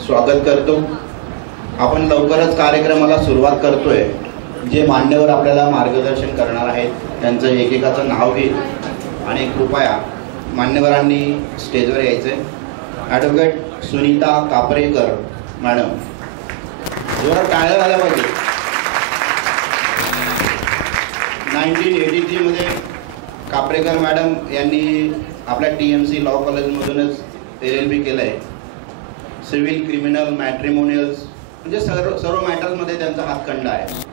स्वागत करतो। आपण लवकरच कार्यक्रमाला सुरुवात करतोय। जे मान्यवर आपल्याला मार्गदर्शन करणार आहेत त्यांचं एकेकाचं नाव घेईल आणि कृपया मान्यवरांनी स्टेजवर यायचे। ॲडव्होकेट सुनीता कापरेकर मॅडम, जोरात टाळ्या झाल्या पाहिजे। 1983 मध्ये कापरेकर मॅडम यांनी आपल्या TMC लॉ कॉलेजमधूनच LLB केलं आहे। सिव्हिल, क्रिमिनल, मॅट्रिमोनियल्स म्हणजे सर्व मॅटर्समध्ये त्यांचा हातखंडा आहे।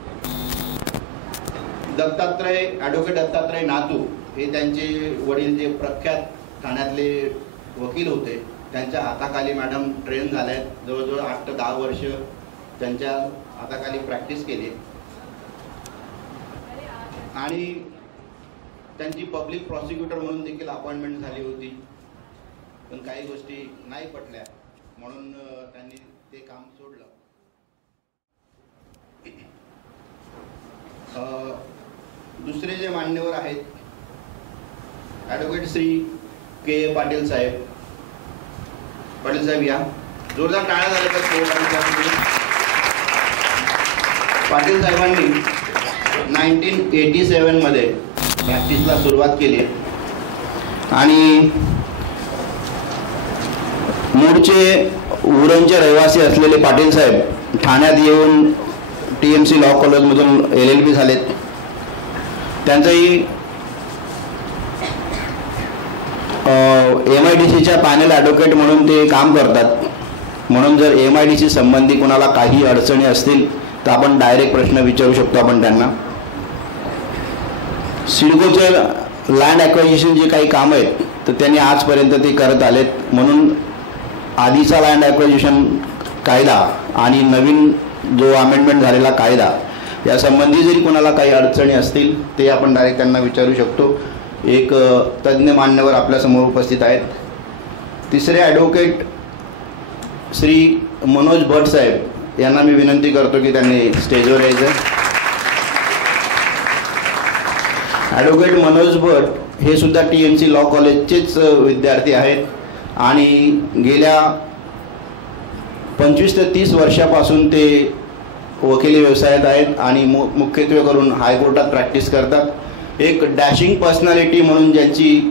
ॲडव्होकेट दत्तात्रय नातू हे त्यांचे वडील जे प्रख्यात ठाण्यातले वकील होते, त्यांच्या हाताखाली मॅडम ट्रेन झाल्या आहेत। जवळजवळ 8 ते 10 वर्ष त्यांच्या हाताखाली प्रॅक्टिस केली आणि त्यांची पब्लिक प्रॉसिक्युटर म्हणून देखील अपॉइंटमेंट झाली होती, पण काही गोष्टी नाही पटल्या म्हणून त्यांनी ते काम सोडलं। दुसरे जे मान्यवर आहेत ॲडव्होकेट श्री के पाटील साहेब। पाटील साहेब या, जोरदार टाळ्या झाल्या तर। पाटील साहेबांनी 1987 मध्ये प्रॅक्टिसला सुरुवात केली आणि मूळचे उरणचे रहिवासी असलेले पाटील साहेब ठाण्यात येऊन TMC लॉ कॉलेजमधून LLB झालेत। त्यांचंही MIDCच्या पॅनल ॲडव्होकेट म्हणून ते काम करतात। म्हणून जर MIDC संबंधी कोणाला काही अडचणी असतील तर आपण डायरेक्ट प्रश्न विचारू शकतो आपण त्यांना। सिडकोचे लँड ॲक्वायझिशन जे काही काम आहेत तर त्यांनी आजपर्यंत ते करत आलेत। म्हणून आधीचा लँड ॲक्वायझिशन कायदा आणि नवीन जो अमेंडमेंट झालेला कायदा या संबंधी जरी कोणाला काही अडचणी असतील ते आपण डायरेक्ट त्यांना विचारू शकतो। एक तज्ज्ञ मान्यवर आपल्यासमोर उपस्थित आहेत। तिसरे ॲडव्होकेट श्री मनोज भट साहेब यांना मी विनंती करतो की त्यांनी स्टेजवर यायचं। ॲडव्होकेट मनोज भट हे सुद्धा TMC लॉ कॉलेजचेच विद्यार्थी आहेत आणि गेल्या 25 ते 30 वर्षापासून ते वकिली व्यवसायात आहेत आणि मुख्यत्वे करून हायकोर्टात प्रॅक्टिस करतात। एक डॅशिंग पर्सनॅलिटी म्हणून ज्यांची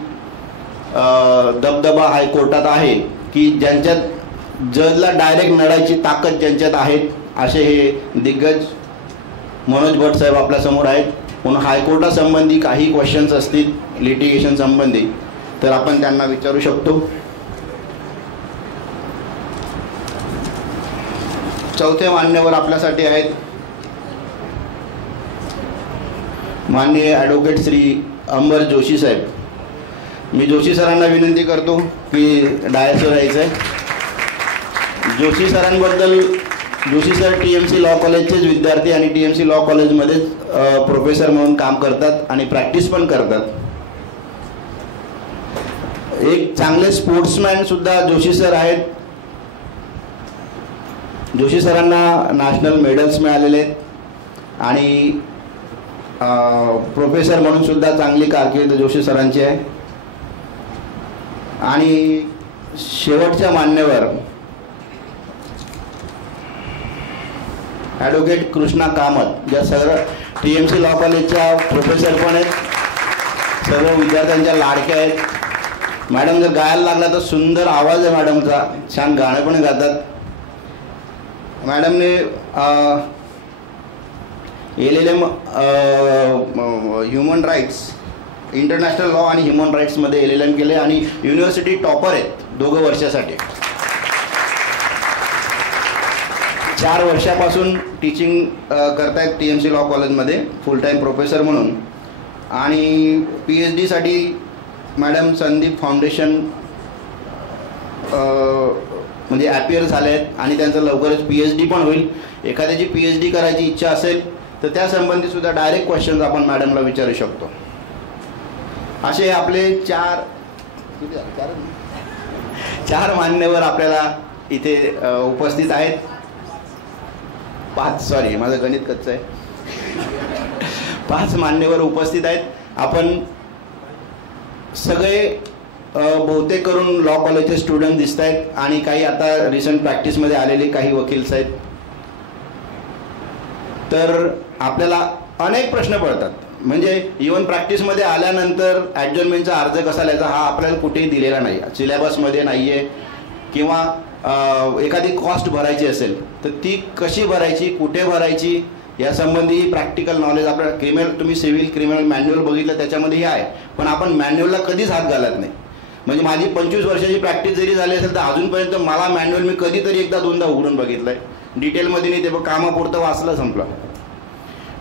दबदबा हायकोर्टात आहे की ज्यांच्यात जजला डायरेक्ट नडायची ताकद ज्यांच्यात आहेत, असे हे दिग्गज मनोज भट साहेब आपल्यासमोर आहेत। म्हणून हायकोर्टासंबंधी काही क्वेश्चन्स असतील लिटिगेशन संबंधी तर आपण त्यांना विचारू शकतो। चौथे मान्यवर आपल्यासाठी आहेत माननीय ॲडव्होकेट श्री अंबर जोशी साहेब। मी जोशी सरांना विनंती करतो की डायसवर यायचं आहे। जोशी सरांबद्दल, जोशी सर TMC लॉ कॉलेजचेच विद्यार्थी आणि TMC लॉ कॉलेजमध्येच प्रोफेसर म्हणून काम करतात आणि प्रॅक्टिस पण करतात। एक चांगले स्पोर्ट्समॅन सुद्धा जोशी सर आहेत। जोशी सरांना नॅशनल मेडल्स मिळालेले आहेत आणि प्रोफेसर म्हणून सुद्धा चांगली कारकीर्द जोशी सरांची आहे। आणि शेवटच्या मान्यवर ॲडव्होकेट कृष्णा कामत, ज्या सर्व TMC लॉ कॉलेजच्या प्रोफेसर पण आहेत, सर्व विद्यार्थ्यांच्या लाडक्या आहेत। मॅडम जर गायला लागला तर सुंदर आवाज आहे मॅडमचा, छान गाणं पण गातात। मॅडमने LLM human rights, international law आणि ह्युमन राईट्समध्ये LLM केले आणि युनिव्हर्सिटी टॉपर आहेत 2 वर्षासाठी। 4 वर्षापासून टीचिंग करतायत TMC लॉ कॉलेजमध्ये फुल टाईम प्रोफेसर म्हणून। आणि PhD साठी मॅडम संदीप फाउंडेशन म्हणजे ॲपियर झाले आहेत आणि त्यांचं लवकरच PhD पण होईल। एखाद्याची PhD करायची इच्छा असेल तर त्या संबंधी सुद्धा डायरेक्ट क्वेश्चन्स आपण मॅडमला विचारू शकतो। असे आपले 4 मान्यवर आपल्याला इथे उपस्थित आहेत। 5 सॉरी माझं गणित कच्चं आहे। 5 मान्यवर उपस्थित आहेत। आपण सगळे बहुतेक करून लॉ कॉलेजचे स्टुडंट दिसत आहेत आणि काही आता रिसेंट प्रॅक्टिसमध्ये आलेले काही वकील्स आहेत. तर आपल्याला अनेक प्रश्न पडतात. म्हणजे इव्हन प्रॅक्टिसमध्ये आल्यानंतर ॲडजर्नमेंटचा अर्ज कसा लिहायचा हा आपल्याला कुठेही दिलेला नाही, सिलेबसमध्ये नाही आहे. किंवा एखादी कॉस्ट भरायची असेल तर ती कशी भरायची, कुठे भरायची यासंबंधी प्रॅक्टिकल नॉलेज आपल्या तुम्ही सिव्हिल क्रिमिनल मॅन्युअल बघितलं त्याच्यामध्येही आहे, पण आपण मॅन्युअलला कधीच हात घालत नाही. म्हणजे माझी 25 वर्षाची प्रॅक्टिस जरी झाली असेल तर अजूनपर्यंत मला मॅन्युअल मी कधीतरी एकदा दोनदा उघडून बघितलं आहे, डिटेलमध्ये नाही, ते कामापुरतं वाचलं संपलं.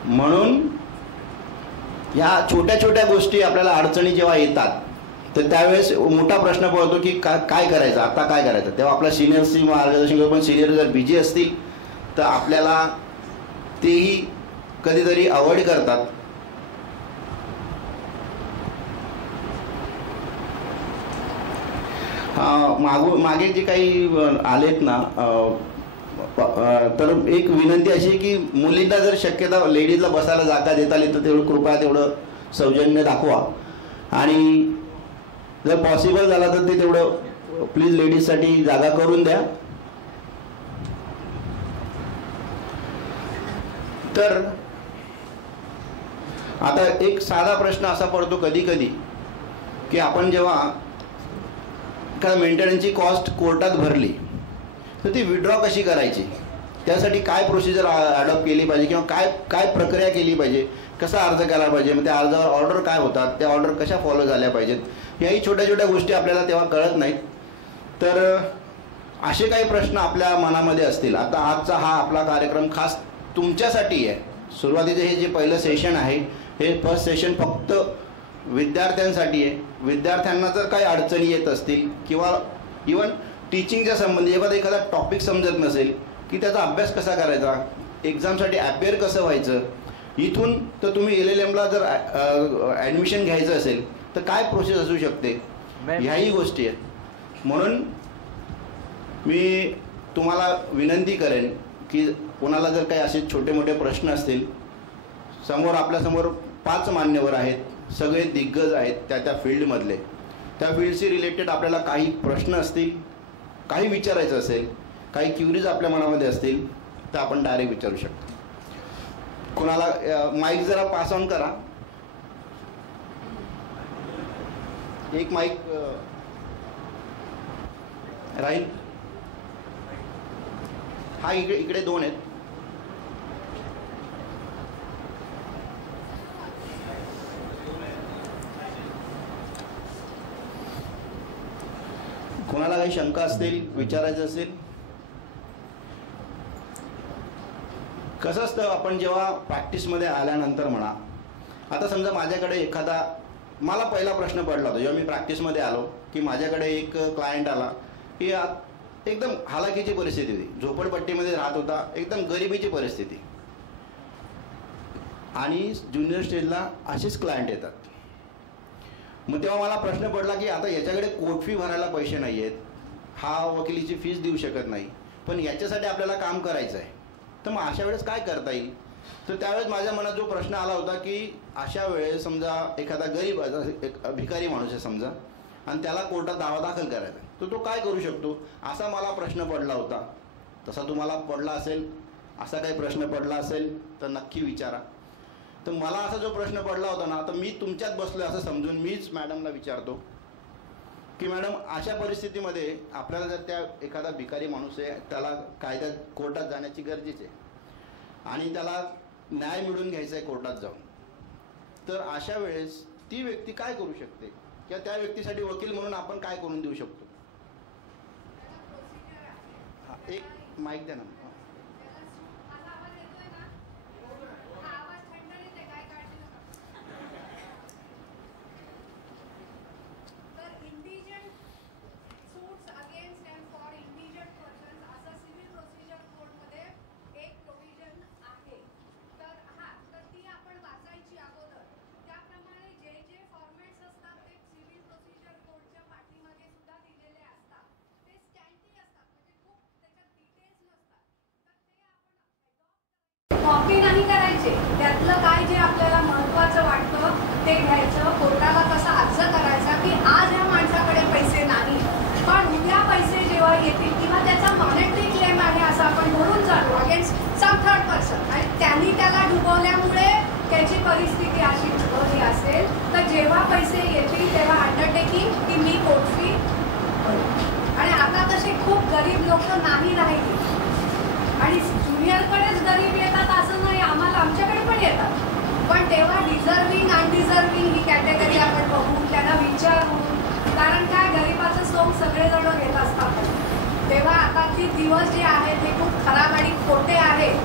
म्हणून ह्या छोट्या छोट्या गोष्टी आपल्याला अडचणी जेव्हा येतात तर त्यावेळेस मोठा प्रश्न पडतो की काय करायचं, आता काय करायचं. तेव्हा आपल्या सिनियर्सची मार्गदर्शन करून, पण सिनियर जर बिझी असतील तर आपल्याला तेही कधीतरी अवॉइड करतात. मागे जे काही आलेत ना, तर एक विनंती अशी आहे की मुलींना जर शक्यता लेडीजला बसायला जागा देता आली तर तेवढं कृपया तेवढं सौजन्य दाखवा. आणि जर पॉसिबल झाला तर ते तेवढं प्लीज लेडीजसाठी जागा करून द्या. तर आता एक साधा प्रश्न असा पडतो कधी कधी की आपण जेव्हा एखाद्या मेंटेनन्सची कॉस्ट कोर्टात भरली तर ती विड्रॉ कशी करायची, त्यासाठी काय प्रोसिजर अडॉप्ट केली पाहिजे किंवा काय काय प्रक्रिया केली पाहिजे, कसा अर्ज केला पाहिजे, मग त्या अर्जावर ऑर्डर काय होतात, त्या ऑर्डर कशा फॉलो झाल्या पाहिजेत, याही छोट्या छोट्या गोष्टी आपल्याला तेव्हा कळत नाहीत. तर असे काही प्रश्न आपल्या मनामध्ये असतील. आता आजचा हा आपला कार्यक्रम खास तुमच्यासाठी आहे. सुरुवातीचे हे जे पहिलं सेशन आहे हे फर्स्ट सेशन फक्त विद्यार्थ्यांसाठी आहे. विद्यार्थ्यांना जर काही अडचणी येत असतील किंवा इवन टीचिंगच्या संबंधी एखादा टॉपिक समजत नसेल की त्याचा अभ्यास कसा करायचा, एक्झामसाठी ॲपियर कसं व्हायचं, इथून तर तुम्ही LLMला जर ॲडमिशन घ्यायचं असेल तर काय प्रोसेस असू शकते, ह्याही गोष्टी आहेत. म्हणून मी तुम्हाला विनंती करेन की कोणाला जर काही असे छोटे मोठे प्रश्न असतील, आपल्यासमोर 5 मान्यवर आहेत, सगळे दिग्गज आहेत त्या फील्डमधले. त्या फील्डशी रिलेटेड आपल्याला काही प्रश्न असतील, काही विचारायचं असेल, काही क्युरीज आपल्या मनामध्ये असतील तर आपण डायरेक्ट विचारू शकतो. कोणाला माईक जरा पास ऑन करा. एक माईक राहील. हा इकडे 2 आहेत. कोणाला काही शंका असतील, विचारायचं असेल. कसं असतं, आपण जेव्हा प्रॅक्टिसमध्ये आल्यानंतर म्हणा, आता समजा माझ्याकडे मला पहिला प्रश्न पडला होता जेव्हा मी प्रॅक्टिसमध्ये आलो की माझ्याकडे एक क्लायंट आला की एकदम हालाकीची परिस्थिती होती, झोपडपट्टीमध्ये राहत होता, एकदम गरिबीची परिस्थिती. आणि ज्युनियर स्टेजला असेच क्लायंट येतात. मग तेव्हा मला प्रश्न पडला की आता याच्याकडे कोर्ट फी भरायला पैसे नाही आहेत, हा वकिलीची फीस देऊ शकत नाही, पण याच्यासाठी आपल्याला काम करायचं आहे, तर मग अशा वेळेस काय करता येईल. तर त्यावेळेस माझ्या मनात जो प्रश्न आला होता की अशा वेळेस समजा एखादा गरीब एक भिकारी माणूस आहे समजा आणि त्याला कोर्टात दावा दाखल करायचा, तर तो काय करू शकतो, असा मला प्रश्न पडला होता. तसा तुम्हाला पडला असेल, असा काही प्रश्न पडला असेल तर नक्की विचारा. तर मला असा जो प्रश्न पडला होता ना, तर मी तुमच्यात बसलो असं समजून मीच मॅडमला विचारतो की मॅडम अशा परिस्थितीमध्ये आपल्याला जर त्या एखादा भिकारी माणूस आहे त्याला कायद्यात कोर्टात जाण्याची गरजेची आहे आणि त्याला न्याय मिळवून घ्यायचा आहे कोर्टात जाऊन, तर अशा वेळेस ती व्यक्ती काय करू शकते किंवा त्या व्यक्तीसाठी वकील म्हणून आपण काय करून देऊ शकतो. एक माईक द्या ना. पण येतात, पण तेव्हा डिझर्विंग अनडिझर्विंग ही कॅटेगरी आपण बघून त्यांना विचारून, कारण काय गरिबाचं सोंग सगळेजण घेत असतात. तेव्हा आताचे दिवस जे आहेत ते खूप खराब आणि खोटे आहेत.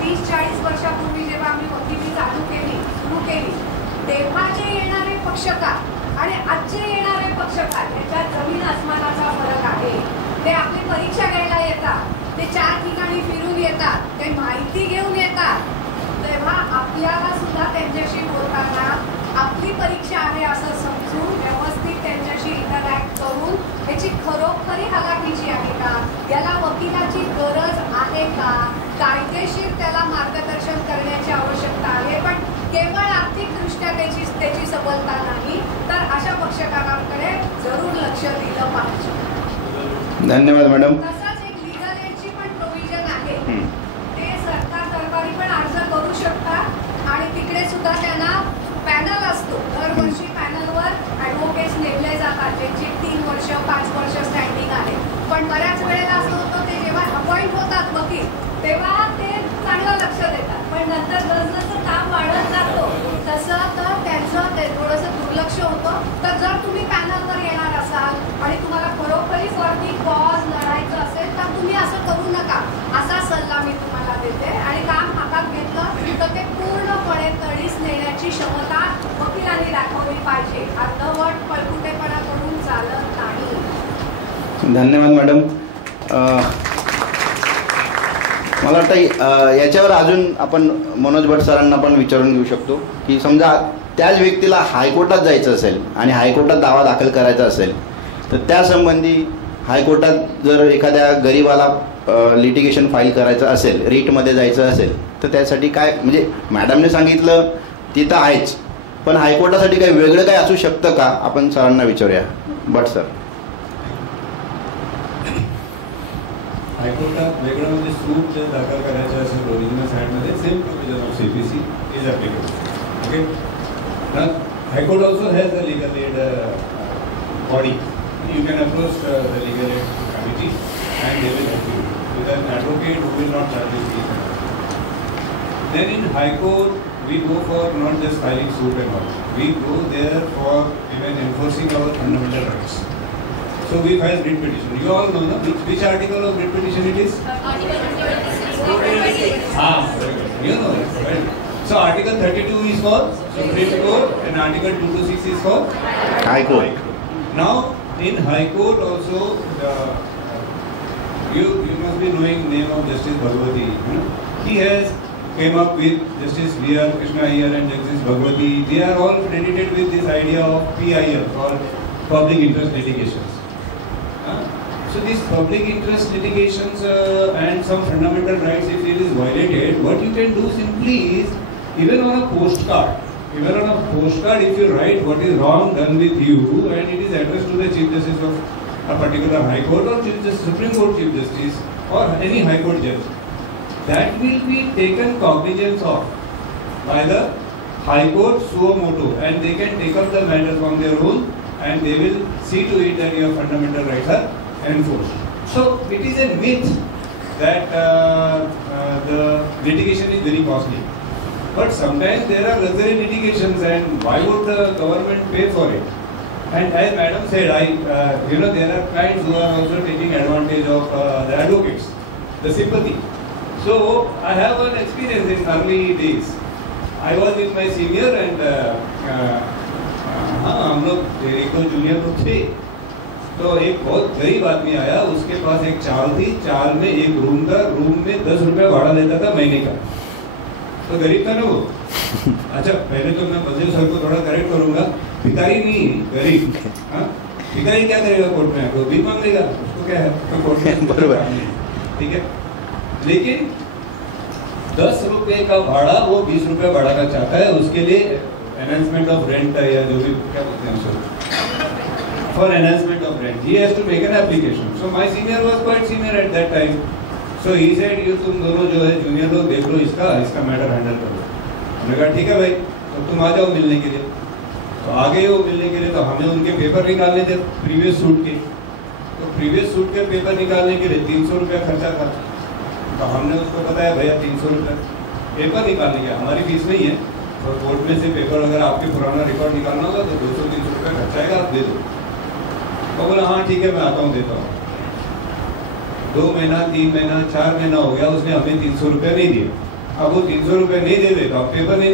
30-40 वर्षापूर्वी जेव्हा आम्ही वकिली सुरू केली तेव्हाचे येणारे पक्षकार आणि आजचे येणारे पक्षकार याच्यात जमीन आसमानाचा फरक आहे. ते आपली परीक्षा घ्यायला येतात, ते 4 ठिकाणी फिरून येतात, ते माहिती घेऊन येतात. तेव्हा आपल्याला सुद्धा त्यांच्याशी बोलताना आपली परीक्षा आहे असं समजून व्यवस्थित त्यांच्याशी इंटरॅक्ट करून याची खरोखरी हलाखीची आहे का, याला वकिलाची गरज आहे का, कायदेशीर त्याला मार्गदर्शन करण्याची आवश्यकता आहे, पण केवळ आर्थिकदृष्ट्या त्याची सबलता नाही, तर अशा पक्षकारांकडे जरूर लक्ष दिलं पाहिजे. धन्यवाद मॅडम. तसंच एक लीगल एडची पण प्रोव्हिजन आहे. ते सरकार दरबारी पण अर्ज करू शकतात आणि तिकडे सुद्धा त्यांना पॅनल असतो. दरवर्षी पॅनलवर ॲडव्होकेट्स नेमले जातात, ज्यांची 3 वर्ष 5 वर्ष स्टँडिंग आहे. पण बऱ्याच वेळेला असं होतं ते जेव्हा अपॉइंट होतात वकील तेव्हा ते चांगलं लक्ष देतात, पण नंतर जसं काम वाढत जातो तसं तर त्यांचं ते थोडंसं दुर्लक्ष होतं. तर जर तुम्ही पॅनलवर येणार असाल आणि तुम्हाला खरोखरी फॉर कॉज लढायचं असेल तर तुम्ही असं करू नका, असा सल्ला मी तुम्हाला देते. आणि काम हातात घेतलं तर ते पूर्णपणे तडीस नेण्याची क्षमता वकिलांनी दाखवली पाहिजे. अर्धवट पळकुटेपणा करून चालत नाही. धन्यवाद मॅडम. मला वाटतं याच्यावर अजून आपण मनोज भट सरांना पण विचारून घेऊ शकतो की समजा त्याच व्यक्तीला हायकोर्टात जायचं असेल आणि हायकोर्टात दावा दाखल करायचा असेल तर त्यासंबंधी हायकोर्टात जर एखाद्या गरीबाला लिटिगेशन फाईल करायचं असेल, रीटमध्ये जायचं असेल तर त्यासाठी काय, म्हणजे मॅडमने सांगितलं तिथं आहेच, पण हायकोर्टासाठी काही वेगळं काय असू शकतं का, आपण सरांना विचारूया. भट सर. हायकोर्टात वेगळं म्हणजे सूट जर दाखल करायचं असेल ओरिजिनल साईडमध्ये same provision of CPC is applicable. Okay. ना high court also has a legal aid body. You can approach the legal aid committee and they will help you with an advocate who will not charge you fees. Then in High Court, we go for not just filing suit and all. We go there for even enforcing our fundamental rights. So we file writ petition. You all know, no? Which article of writ petition it is? Article 26. You know it, right? So Article 32 is for Supreme Court and Article 226 is for High Court. Now in High Court also, you must be knowing name of Justice Bhagwati. You know? He has came up with Justice V.R. Krishna Iyer and Justice Bhagwati. They are all credited with this idea of PIL, or public interest litigations. So these public interest litigations and some fundamental rights, if it is violated, what you can do simply is, even on a postcard, if you write what is wrong done with you and it is addressed to the Chief Justice of a particular High Court or the Supreme Court Chief Justice or any High Court judge, that will be taken cognizance of by the High Court suo motu, and they can take up the matter from their own and they will see to it that your fundamental rights are enforced. So it is a myth that the litigation is very costly. But sometimes there are luxury litigations, and why would the government pay for it? And as Madam said, there are clients who are also taking advantage of the advocates, the sympathy. So I have one experience in early days. I was with my senior and हम लोग एक तो junior group थे, तो एक बहुत गरीब आदमी आया, उसके पास एक चाल थी, चाल में एक रूम था, रूम में 10 रुपया भाड़ा लेता था महीने का. तो गरीब था ना वो. अच्छा, पहले तो मैं बलदेव सर को थोड़ा करेक्ट करूंगा, भिखारी नहीं, गरीब. भिखारी क्या करेगा कोर्ट में, वो भीख मांगेगा, उसको क्या है तो कोर्ट में बराबर, ठीक है. लेकिन 10 रुपए का भाड़ा वो 20 रुपया बढ़ाना चाहता है, उसके लिए एनहांसमेंट ऑफ रेंट या जो भी क्या बोलते हैं उसको, for enhancement of rent he has to make an application. So my senior was quite senior at that time. So he said you तुम दोनों जो है जूनियर लोग देख लो इसका मैटर हैंडल करो. हमने कहा ठीक है भाई, तो तुम आ जाओ मिलने के लिए. तो आ गए वो मिलने के लिए, तो हमें उनके पेपर निकालने थे प्रीवियस सूट के. तो प्रीवियस सूट के पेपर निकालने के लिए 300 रुपया खर्चा था. तो हमने उसको बताया भैया 300 रुपये पेपर निकालने का, हमारी फीस नहीं है, और कोर्ट में से पेपर वगैरह आपके पुराना रिकॉर्ड निकालना होगा तो 200-300 रुपये खर्चा आएगा, आप दे दो। तो बोला हाँ ठीक है मैं आता हूँ देता हूँ। 2 महीना 3 महीना 4 महीना हो गया, उसने हमें 300 रुपये नहीं दिए। अब वो 300 रुपये नहीं दे तो आप पेपर नहीं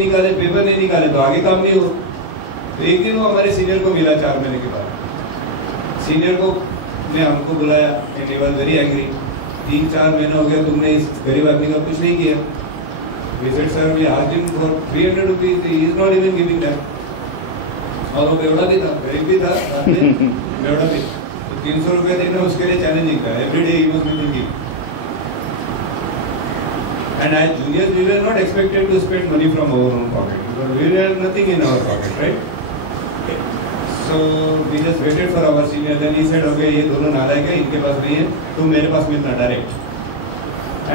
निकाले तो आगे काम नहीं हो। तो एक दिन वो हमारे सीनियर को मिला 4 महीने के बाद। सीनियर को ने हमको बुलाया and he was very angry. 3-4 महीना हो गया तुमने इस गरीब आदमी का कुछ नहीं KIA. We said sir we asked him for 300 rupees, he is not even giving that। और वो बेवड़ा भी था, गरीब भी था, बेवड़ा भी। तो 300 रुपये देना उसके लिए चैलेंजिंग था। Every day he was making it। And as juniors we were not expected to spend money from our own pocket because we had nothing in our pocket, right? So we just waited for our senior. Then he said, okay ये दोनों नालायक है, इनके pass नहीं है, तुम मेरे pass मिलना direct.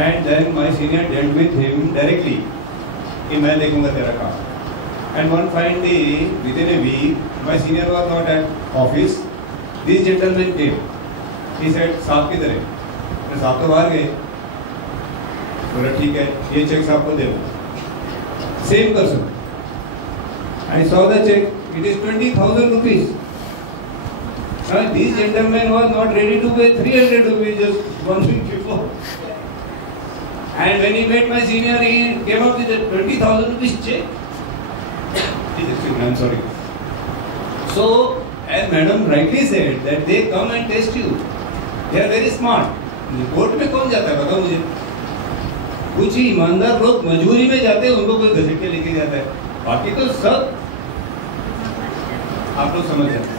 And then my senior dealt with him directly कि मैं देखूंगा तेरा काम। And one fine day within a week my senior was not at office, this gentleman came। He said साहब किधर है? मैं साहब तो बाहर गए। बोला ठीक है ये चेक साहब को दे दो। Same person। I saw the check, it is 20,000 rupees। Now this gentleman was not ready to pay 300 rupees just 1 week before। And when he met my senior, he came up with a 20,000 rupees check। He said, I'm sorry। So, as madam rightly said, that they come and test you। They are very smart। Court में कौन जाता है बताओ मुझे? कुछ ही ईमानदार लोग मजबूरी में जाते हैं, उनको कोई घसीट के लेके जाता है, बाकी तो सब आप लोग समझ जाते।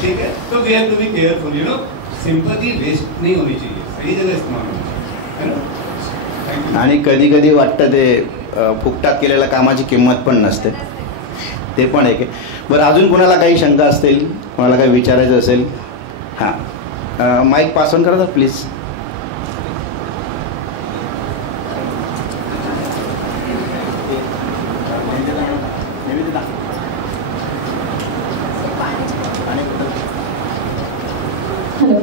ठीक है, तो we have to be careful, you know, sympathy waste नहीं होनी चाहिए, सही जगह इस्तेमाल होनी चाहिए, है ना? आणि कधी कधी वाटतं ते फुकटात केलेल्या कामाची किंमत पण नसते, ते पण एक आहे. बरं, अजून कोणाला काही शंका असतील, कोणाला काही विचारायचं असेल? हां, माईक पास ऑन करा please. Hello.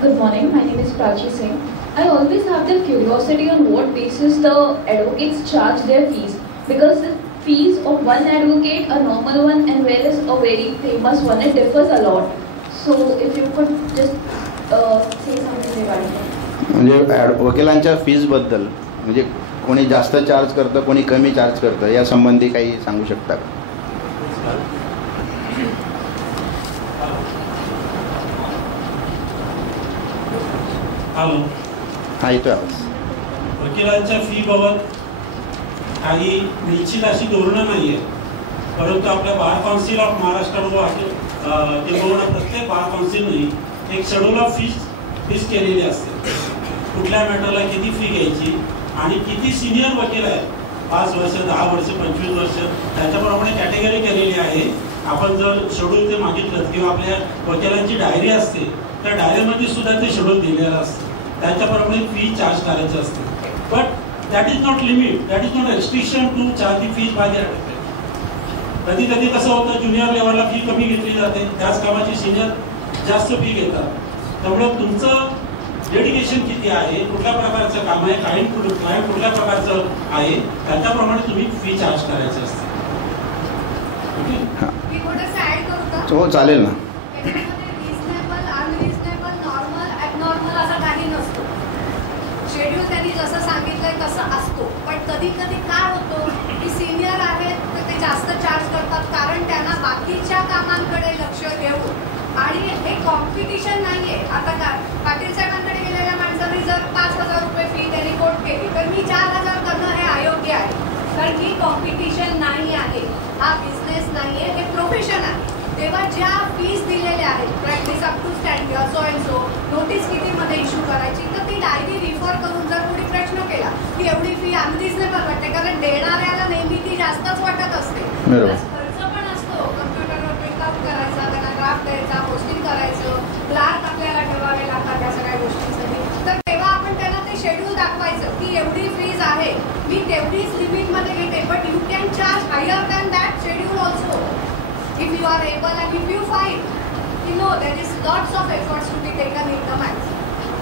Good morning. My name is Prachi Singh. I always have the curiosity on what basis the advocates charge their fees, because the fees of one advocate, a normal one, and whereas a very famous one, it differs a lot. So if you could just say something regarding that. म्हणजे वकिलांच्या फीजबद्दल, म्हणजे कोणी जास्त charge करतं, कोणी कमी charge करतं, या संबंधी काही सांगू शकता का? हॅलो. हां, येतो आवाज. वकिलांच्या फीबाबत काही निश्चित अशी धोरणं नाही आहे, परंतु आपल्या बार काउन्सिल ऑफ महाराष्ट्र किंवा प्रत्येक बार काउन्सिलने एक शेड्यूल ऑफ फीस केलेली असते. कुठल्या मॅटरला किती फी घ्यायची आणि किती सिनियर वकील आहेत, 5 वर्ष 10 वर्ष 25 वर्ष, त्याच्याप्रमाणे कॅटेगरी केलेली आहे. आपण जर शेड्यूल ते मागितलं किंवा आपल्या वकिलांची डायरी असते, त्या डायरीमध्ये सुद्धा ते शेड्यूल दिलेलं असतं, त्याच्याप्रमाणे फी चार्ज करायचं असते. But that is not limit, that is not restriction to charge the fees by the advocate. कधी कधी कसं होतं, ज्युनियर लेवलला फी कमी घेतली जाते, त्याच कामाची सिनियर जास्त फी घेतात. त्यामुळे तुमचं डेडिकेशन किती आहे, कुठल्या प्रकारचं काम आहे, क्लायंट कुठल्या प्रकारचं आहे, त्याच्याप्रमाणे तुम्ही फी चार्ज करायचं असते. हो, चालेल ना. शेड्यूल त्यांनी जसं सांगितलंय तसं असतो, पण कधी कधी काय होतं की सिनियर आहेत तर ते जास्त चार्ज करतात, कारण त्यांना बाकीच्या कामांकडे लक्ष देऊन, आणि हे कॉम्पिटिशन नाहीये. आता काय पाटील साहेबांकडे गेलेल्या माणसाने जर 5,000 रुपये फी त्यांनी कोट केली तर मी 4,000 करणं हे अयोग्य आहे, कारण ही कॉम्पिटिशन नाही आहे, हा बिझनेस नाहीये, हे प्रोफेशन आहे. तेव्हा ज्या फीज दिलेल्या आहेत, प्रॅक्टिस अप टू स्टँड किंवा सो अँड सो, नोटीस कितीमध्ये इश्यू करायची, तर ती डायरी रिफर करून जर कोणी प्रश्न केला की एवढी फी अनरिजनेबल वाटते, कारण देणाऱ्याला नेहमी ती जास्तच वाटत असते, खर्च पण असतो, कम्प्युटरवर प्रिंट आउट करायचा, त्यांना ड्राफ्ट द्यायचा, पोस्टिंग करायचं, क्लार्क आपल्याला ठेवावे लागतात त्या सगळ्या गोष्टींसाठी. तर तेव्हा आपण त्यांना ते शेड्यूल दाखवायचं की एवढी फीज आहे, मी तेवढीच लिमिटमध्ये घेते, but you can charge higher than that schedule also if you are able, and if you find, you know, there is lots of efforts to be taken in the matter.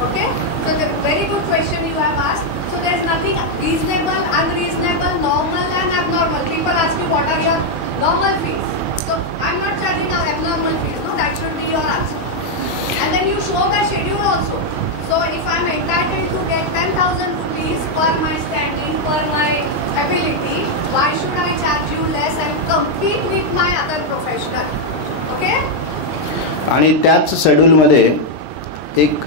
Okay, so the very good question you have asked. So there there's nothing reasonable, unreasonable, normal and abnormal. People ask you what are your normal fees. So I'm not charging our abnormal fees. No, that should be your answer. And then you show the schedule also. So if I'm entitled to get 10,000 rupees per my standing, per my ability, why should I charge you less and compete with my other professional? Okay? आणि त्याच शेड्यूलमध्ये एक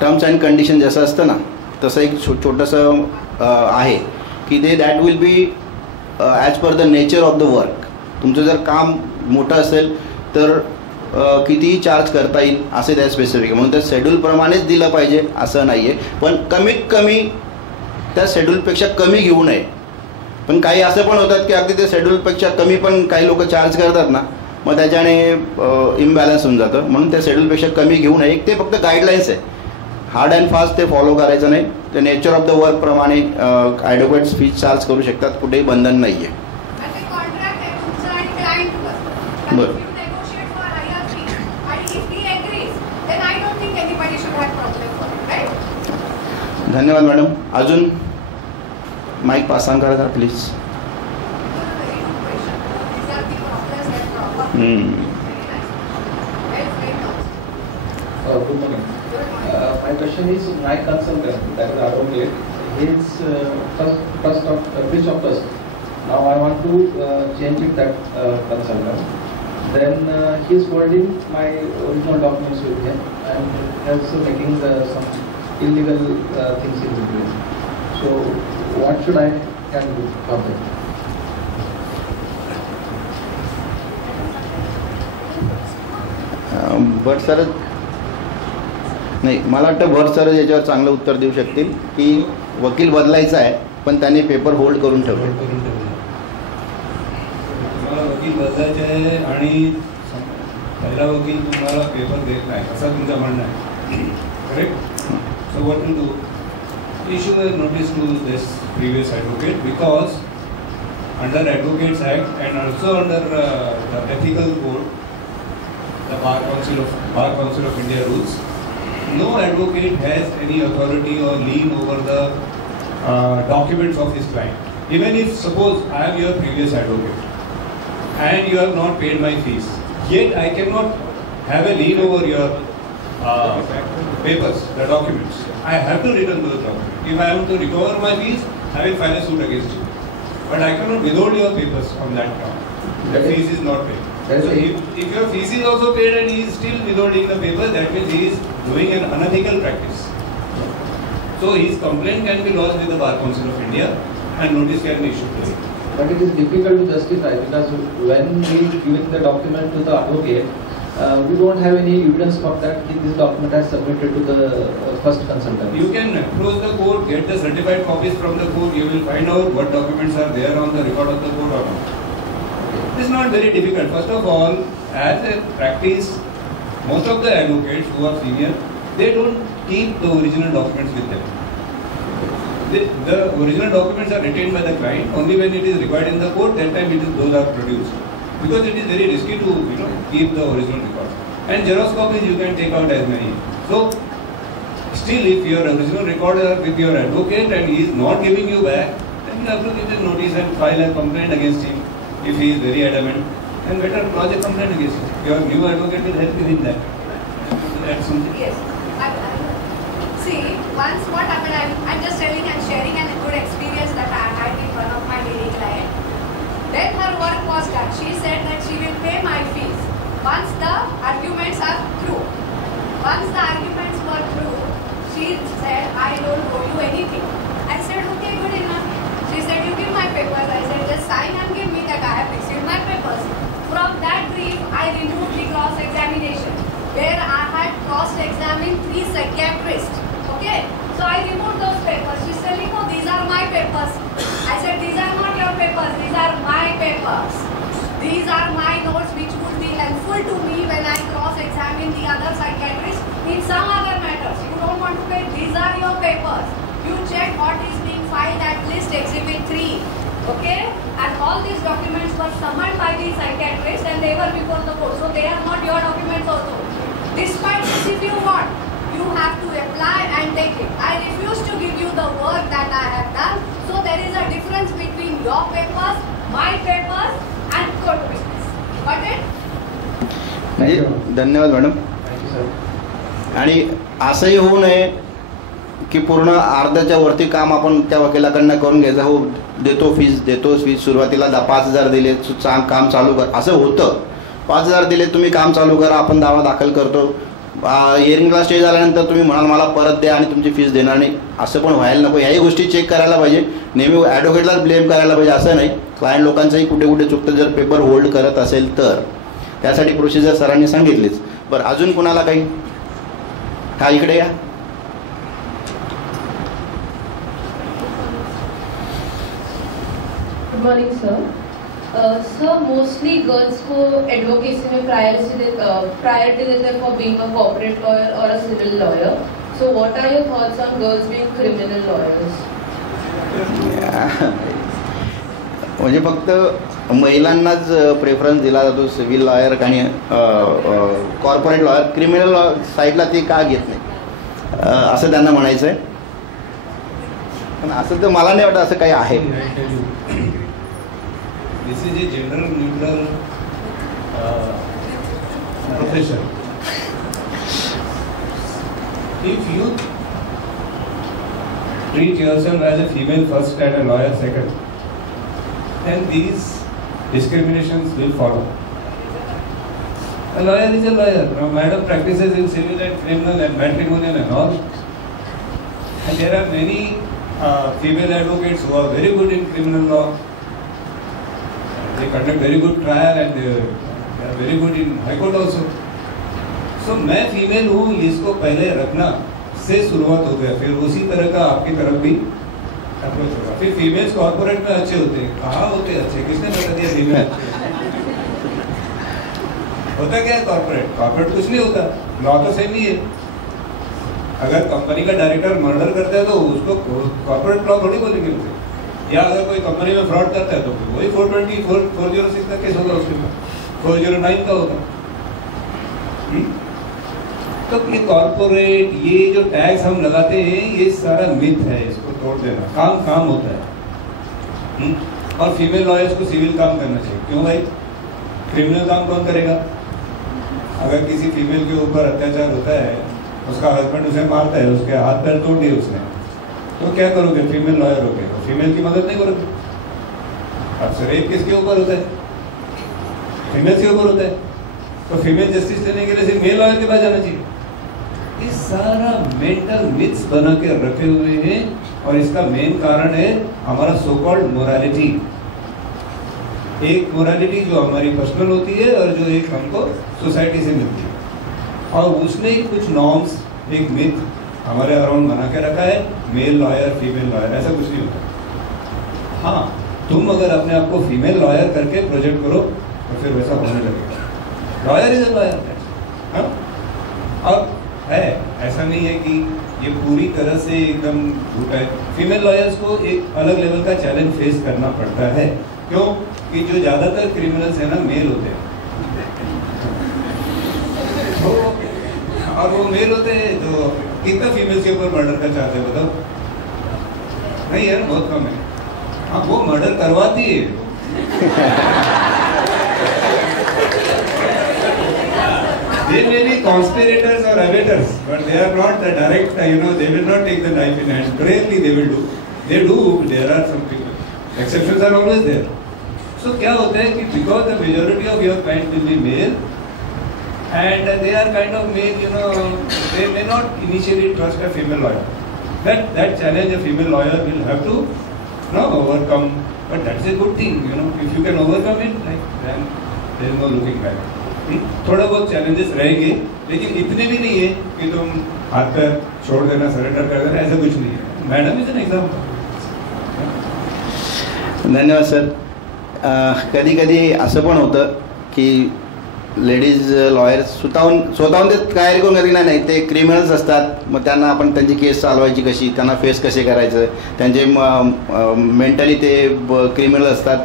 terms and condition जसं असतं ना तसं एक छोटंसं आहे की ते that will be as per the nature of the work. तुमचं जर काम मोठं असेल तर कितीही चार्ज करता येईल असे त्या स्पेसिफिक, म्हणून त्या शेड्यूलप्रमाणेच दिलं पाहिजे असं नाही आहे. पण कमीत कमी त्या शेड्यूलपेक्षा कमी घेऊ नये. पण काही असं पण होतात की अगदी त्या शेड्यूलपेक्षा कमी पण काही लोक चार्ज करतात ना, मग त्याच्याने इम्बॅलन्स होऊन जातं. म्हणून त्या शेड्यूलपेक्षा कमी घेऊ नये. ते फक्त गाईडलाईन्स आहे, हार्ड अँड फास्ट ते फॉलो करायचं नाही. ते नेचर ऑफ द वर्कप्रमाणे ॲडव्होकेट्स फीज चार्ज करू शकतात, कुठेही बंधन नाही आहे. बरं. धन्यवाद मॅडम. अजून माईक पासांग करा please. Good morning. My question is, my consultant, that is advocate, his first of which of us. Now I want to change it that consultant. Then he is holding my original documents with him and also making some illegal things in between. So what should I can do for that? Bhat sir नाही, मला वाटतं भट sir याच्यावर चांगलं उत्तर देऊ शकतील की वकील बदलायचा आहे पण त्यांनी पेपर होल्ड करून ठेवले. तुम्हाला वकील बदलायचे आहे आणि पहिला वकील तुम्हाला पेपर देत नाही असं तुमचं म्हणणं आहे, correct? So what to do? Issue a notice to this previous advocate because under advocates act and also under the ethical code, the Bar Council of India rules, no advocate has any authority or lien over the documents of his client. Even if suppose I am your previous advocate and you have not paid my fees, yet I cannot have a lien over your papers, the documents. I have to return those documents. If I want to recover my fees, I will file a suit against you. But I cannot withhold your papers on that ground. The fees is not paid. So if your fees is also paid and he is still withholding the papers, that means he is doing an unethical practice. So his complaint can be lodged with the Bar Council of India and notice can be issued to him. But it is difficult to justify because when we giving the document to the advocate, we don't have any evidence of that this document has submitted to the first consultant. You can approach the court, get the certified copies from the court. You will find out what documents are there on the record of the court or not. It is not very difficult. First of all, as a practice, most of the advocates who are senior, they don't keep the original documents with them. The original documents are retained by the client. Only when it is required in the court, that time those are produced. Because it is very risky to keep the original records. And Xerox copies you can take out as many. So still, if your original record are with your advocate and he is not giving you back, then you have to give a notice and file a complaint against him. If he is very adamant, then better lodge a complaint against him. Your new advocate will help you in that. That's something. Yes. See, once what happened, I'm just telling and sharing a good experience that I had with one of my lady clients. Then her work was done. She said that she will pay my fees once the arguments are through. Once the arguments were through, she said, I don't owe you anything. I said, okay, good enough. She said, you give my papers. I said, just sign and give me that I have received my papers. From that brief, I removed the cross-examination, where I had cross-examined 3 psychiatrists. Okay? So I removed those papers. She said, no, these are my papers. I said, these are not your papers. These are my papers. These are my notes which would be helpful to me when I cross-examine the other psychiatrists in some other matters. You don't want to pay. These are your papers. You check what is being filed at list exhibit 3. Okay? And all these documents were summoned by the psychiatrist and they were before the court. So they are not your documents also. Despite this, if you want, you have to apply and take it. I refuse to give you the work म्हणजे धन्यवाद madam. Thank you sir. आणि असंही होऊ नये की पूर्ण अर्ध्याच्या वरती काम आपण त्या वकिलाकडनं करून घ्यायचं. हो देतो फीज सुरुवातीला 5,000 दिले काम चालू कर, असं होतं. 5,000 दिले तुम्ही काम चालू करा, आपण दावा दाखल करतो. हिअरिंगला स्टे झाल्यानंतर तुम्ही म्हणाल मला परत द्या आणि तुमची फीस देणार नाही, असं पण व्हायला नको. याही गोष्टी चेक करायला पाहिजे. नेहमी ॲडव्होकेटलाच ब्लेम करायला पाहिजे असं नाही. क्लायंट लोकांचंही कुठे कुठे चुकतं जर पेपर होल्ड करत असेल तर. त्यासाठी प्रोसिजर सरांनी सांगितलीच. बरं अजून कुणाला काही? हा इकडे या. Good morning sir. Sir mostly girls को एडवोकेसी में प्रायोरिटी देते हैं for being a corporate lawyer और a civil lawyer. So what are your thoughts on girls being criminal lawyers? म्हणजे फक्त महिलांनाच प्रेफरन्स दिला जातो सिव्हिल लॉयर आणि कॉर्पोरेट लॉयर, क्रिमिनल साईडला ते का घेत नाही असं त्यांना म्हणायचं आहे. पण असं तर मला नाही वाटत असं काही आहे. This is a gender neutral profession. If you treat yourself as a female first and a lawyer second, then these discriminations will follow. A lawyer is a lawyer. Now, madam practices in civil and criminal and matrimonial and all. And there are many female advocates who are very good in criminal law. They conduct very good trial and they are very good in high court also. So मैं female हूँ इसको पहले रखना से शुरुआत हो गया. फिर उसी तरह का आपकी तरफ भी अप्रोच होगा. फिर फीमेल्स कॉर्पोरेट में अच्छे होते हैं. कहाँ होते हैं अच्छे? किसने बता दिया फीमेल अच्छे? होता क्या है कॉर्पोरेट कुछ नहीं होता. लॉ तो सेम ही है. अगर कंपनी का डायरेक्टर मर्डर करता है तो उसको कॉर्पोरेट लॉ थोड़ी बोलेंगे उसे. या अगर कोई कंपनी में फ्रॉड करता है तो वही 420 406 का केस होगा, उसके बाद 409 का होगा. तो ये कॉर्पोरेट ये जो टैक्स हम लगाते हैं ये सारा मिथ है. इसको तोड़ देना. काम होता है. और फीमेल लॉयर्स को सिविल काम करना चाहिए. क्यों भाई? क्रिमिनल काम कौन करेगा? अगर किसी फीमेल के ऊपर अत्याचार होता है, उसका हस्बैंड उसे मारता है, उसके हाथ पैर तोड़ दिए उसने, तो क्या करोगे? फीमेल लॉयर हो गए तो फीमेल की मदद नहीं करोगे. अब सर रेप किसके ऊपर होता है? फीमेल के ऊपर होता है. तो फीमेल जस्टिस लेने के लिए सिर्फ मेल लॉयर के पास जाना चाहिए. ये सारा मेंटल मिथ्स बना के रखे हुए हैं और इसका मेन कारण है हमारा सो कॉल्ड मोरालिटी. एक मोरालिटी जो हमारी पर्सनल होती है और जो एक हमको सोसाइटी से मिलती है. और उसने कुछ नॉर्म्स, एक मिथ हमारे अराउंड बना के रखा है. मेल लॉयर फीमेल लॉयर ऐसा कुछ नहीं होता. हाँ, तुम अगर अपने आप को फीमेल लॉयर करके प्रोजेक्ट करो तो फिर वैसा होने लगेगा. Lawyer is a lawyer. और है ऐसा नहीं है कि ये पूरी तरह से एकदम झूठा है. फीमेल लॉयर्स को एक अलग लेवल का चैलेंज फेस करना पड़ता है. क्यों? कि जो ज़्यादातर क्रिमिनल्स है ना मेल होते हैं. और वो मेल होते हैं जो कितना फीमेल्स के ऊपर मर्डर का चार्ज है बताओ? नहीं यार, बहुत कम है. हाँ, वो मर्डर करवाती है. They may be conspirators or abettors, but they are not the direct, they will not take the knife in hand. Rarely they will do. They do, there are some people. Exceptions are always there. So क्या होता है कि because the majority of your client will be male, and they are kind of male, they may not initially trust a female lawyer. That challenge a female lawyer will have to overcome. But that's a good thing, if you can overcome it, then there is no looking back. थोड़ा बहुत challenges रहेंगे, लेकिन इतने भी नहीं है कि तुम हाथ पैर छोड़ देना, सरेंडर कर देना, ऐसा कुछ नहीं है. Madam is an example. धन्यवाद सर. कधी कधी असं पण होतं की लेडीज लॉयर स्वतःहून ते तयारी करून कधी नाही, ते क्रिमिनल्स असतात. मग त्यांना आपण त्यांची केस चालवायची कशी, त्यांना फेस कसे करायचं, त्यांचे मेंटली ते क्रिमिनल असतात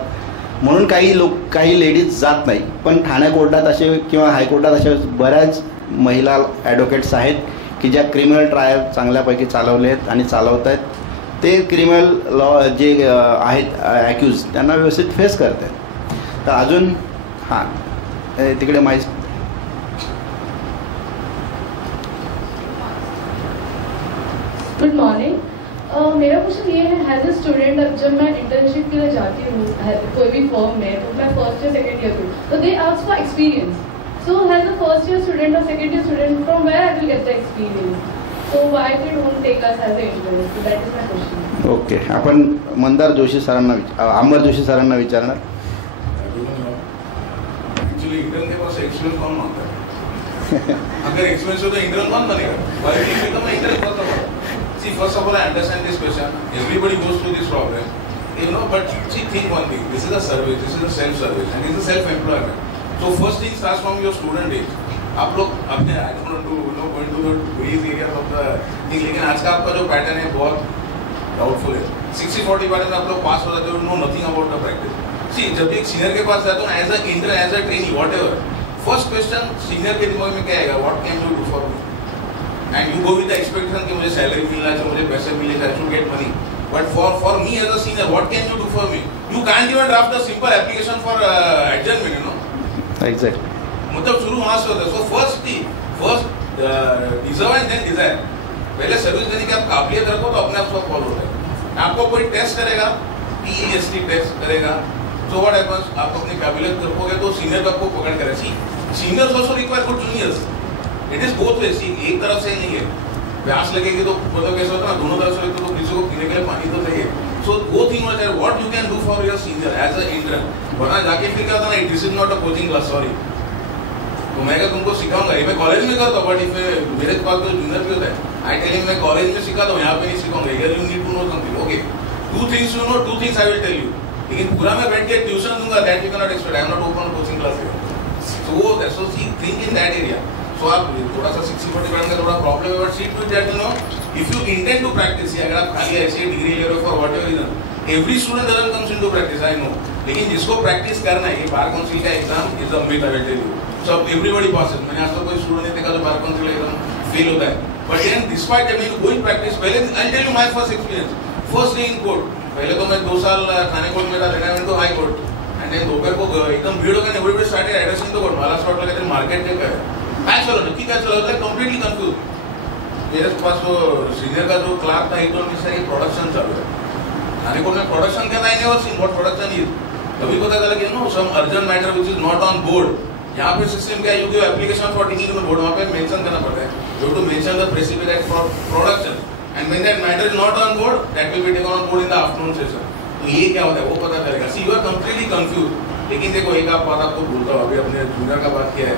म्हणून काही लेडीज जात नाही. पण ठाणे कोर्टात असे किंवा हायकोर्टात असे बऱ्याच महिला ॲडव्होकेट्स आहेत की ज्या क्रिमिनल ट्रायल चांगल्यापैकी चालवले आहेत आणि चालवत आहेत. ते क्रिमिनल लॉ जे आहेत ॲक्यूज त्यांना व्यवस्थित फेस करत आहेत. तर अजून हां तिकडे गुड मॉर्निंग। मेरा क्वेश्चन ये है, एज ए स्टूडेंट अब जब मैं इंटर्नशिप के लिए जाती हूँ कोई भी फर्म में, तो मैं फर्स्ट ईयर सेकेंड ईयर में, तो they ask for experience. So as a first year student और second year student, from where I will get the experience? So why they don't take us as a intern? So that is my question. Okay, आपण मंदार जोशी सरांना अमर जोशी सरांना विचारणार. Actually intern के पास experience कौन मांगता है? अगर एक्सपीरियंस हो तो इंटर्न कौन बनेगा? व्हाई do you become intern first of all? See, first of all, I understand this question. Everybody goes through this problem, you know. But see, think one thing. This is a service. This is a self-service, and it's a self-employment. So first thing starts from your student age. आप लोग अपने I don't want to go into the ways areas of the thing, लेकिन आज का आपका जो pattern है बहुत डाउटफुल है. 60-40 पैटर्न में आप लोग पास हो जाते हो, no nothing about the practice. See, जब एक सीनियर के पास जाते हो ना, as a intern, as a trainee, whatever, first question senior के दिमाग में क्या आएगा? What can you do for me? And you go with the expectation कि मुझे सैलरी मिलना चाहिए, मुझे पैसे मिले चाहिए, I should get money. But for me as a senior, what can you do for me? You can't even draft a simple application for adjournment, you know. Exactly. मतलब शुरू वहाँ से होता है. So first deserve and then desire. पहले service देने की आप काबिलियत रखो तो अपने आप सब फॉलो होता है. आपको कोई टेस्ट करेगा, PEST टेस्ट करेगा, so what happens? आप अपनी काबिलियत रखोगे तो सीनियर आपको पकड़ करेगा. Seniors also require good juniors. It is both ways. एक तरफ से नहीं है, प्यास लगेगी तो मतलब कैसे होता है ना, दोनों तरफ से तो किसी को पीने के लिए पानी तो चाहिए. सो वो थिंग होता है what you can do for your senior as a intern. वरना जाके फिर क्या होता है ना, this is not a coaching class, sorry. तो मैं क्या तुमको सिखाऊंगा, ये मैं कॉलेज में करता हूँ, बट इफ मेरे पास कोई जूनियर भी होता है, आई टेल हिम मैं कॉलेज में सिखाता हूँ, यहाँ पे नहीं सिखाऊंगा. Here you need to know something. Okay, 2 things you know, 2 things I will tell you. लेकिन पूरा मैं बैठ के ट्यूशन दूंगा, that you can not expect. I am not open coaching class here. So that's so think in that area. तो आप थोड़ा सा 60-40 pattern का थोड़ा प्रॉब्लम है, but sit with that you know, if you intend to practice, अगर आप खाली ऐसे डिग्री ले रहे हो for whatever reason, every student doesn't comes into practice, I know. लेकिन जिसको प्रैक्टिस करना है, ये बार काउंसिल का exam is a myth, I will tell you. So everybody passes. मैंने आज तक कोई स्टूडेंट नहीं देखा जो बार काउंसिल का एग्जाम फेल होता है. But then despite that when you go in practice, पहले I tell you my first experience. First day in court, पहले तो मैं 2 साल थाने कोर्ट में था, then I went to high court. And then दोपहर को एकदम भीड़ हो गई, everybody started addressing the court. मला असं वाटलं की मार्केट जे काय काय चलो नक्की काय चलो, लाइक कंप्लीटली कंफ्यूज. मेरे पास वो सीनियर का जो क्लार्क था, एक मिस है, प्रोडक्शन चालू है. थाने कोर्ट में प्रोडक्शन क्या था, I never seen what production is. कभी पता चला कि no some urgent matter which is not on board. यहाँ पे सिस्टम क्या है, you give application for taking on board, वहाँ पे मेंशन करना पड़ता है, you have to mention the precipitate for production, and when that matter is not on board, that will be taken on board in the afternoon session. तो ये क्या होता है वो पता चलेगा. See you are completely confuse. लेकिन देखो एक आप बात आपको बोलता हूँ, अभी अपने जूनियर का बात किया है.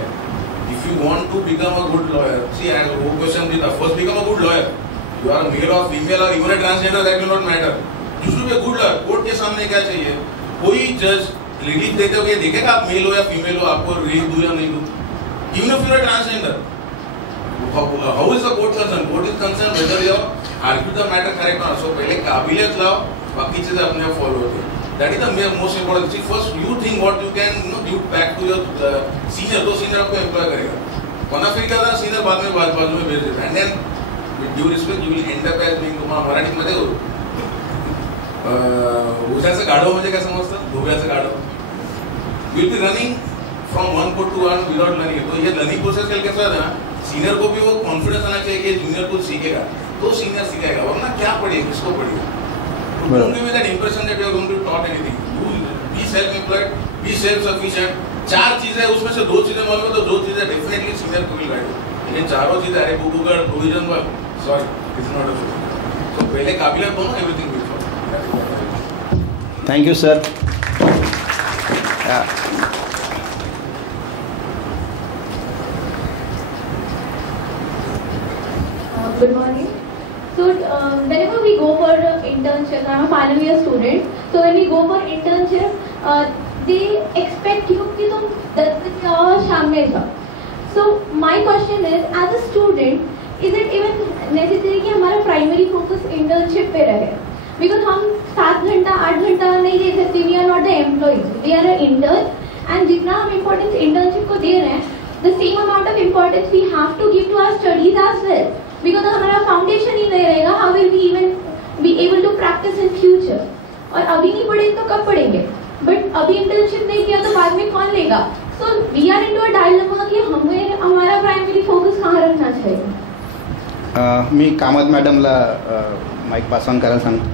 If you want to become a good lawyer, see, as a question is, first become a good lawyer. You are a male or female or even a transgender, that will not matter. You should be a good lawyer. Court के सामने क्या चाहिए? कोई जज relief देते हुए देखेगा आप मेल हो या फीमेल हो, आपको रिलीफ दूं या नहीं दूं. Even if you are a transgender, how is the court concerned? Court is concerned whether you argue the matter correct or not. So पहले काबिलियत लाओ, बाकी चीजें अपने आप फॉलो होती है. That is the most important. See, first you think what you can, you know, give back to your senior. तो senior आपको employ करेगा. वरना फिर क्या था, senior बाद में बाजू में भेज देता है. And then with due respect, you will end up as being, तुम्हारा मराठी मध्ये उसाचं गाढव म्हणजे काय समजतं? धोब्याचं गाढव. You will be running from one court to one without learning. तो ये learning process कैसा होता है ना, senior को भी वो confidence आना चाहिए कि junior कुछ सीखेगा, तो senior सिखाएगा. वरना क्या पढ़ेगा, किसको पढ़ेगा? Don't give me that impression that you are going to be taught anything. You be self-employed, be self-sufficient. 4 चीजें उसमें से 2 चीजें मालूम है तो 2 चीजें डेफिनेटली सीनियर को भी गाइड. लेकिन 4 चीजें अरे Google provision work, sorry, it's not a solution. तो पहले काबिलियत हो ना, everything will follow. Thank you sir. Good morning. So whenever we go for internship, I'm a final year student. So when we go for internship, they expect you कि तुम 10 बजे आओ और शाम में जाओ. So my question is, as a student, is it even necessary कि हमारा primary focus internship पे रहे? Because हम 7 घंटा 8 घंटा नहीं दे सकते. We are not the employees. We are an intern. And जितना हम importance internship को दे रहे हैं, the same amount of importance we have to give to our studies as well. Because हमारा फाउंडेशन ही नहीं रहेगा, how will we even be able to practice in future? और अभी नहीं पढ़ेंगे तो कब पढ़ेंगे? But अभी इंटर्नशिप नहीं किया तो बाद में कौन लेगा? So we are into a dilemma कि हमें हमारा प्राइमरी फोकस कहाँ रखना चाहिए? मी कामत मॅडमला माईक पास ऑन करायला सांगतो.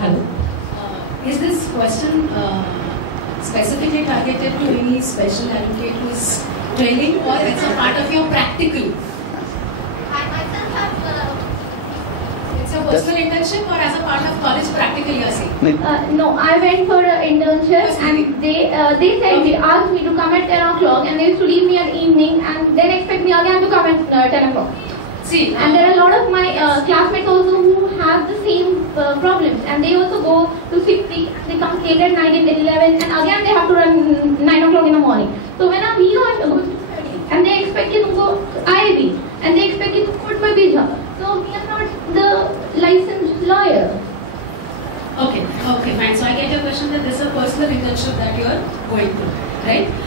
Hello. Is this question specifically targeted to any special educator who is training, or it's a part of your practical? It's a personal internship or as a part of college practical you are saying? No, I went for an internship and they said, they asked me to come at 10 o'clock and they used to leave me at evening and then expect me again to come at 10 o'clock. See, and there are a lot of my classmates also who have the same problems, and they also go to 6:30, they come late at night at 11, and again they have to run 9 o'clock in the morning. So when I'm here, I'm going to study, and they expect you to go IIB, and they expect you to quit my visa. So we are not the licensed lawyer. Okay, fine. So I get your question that this is a personal internship that you are going through, right?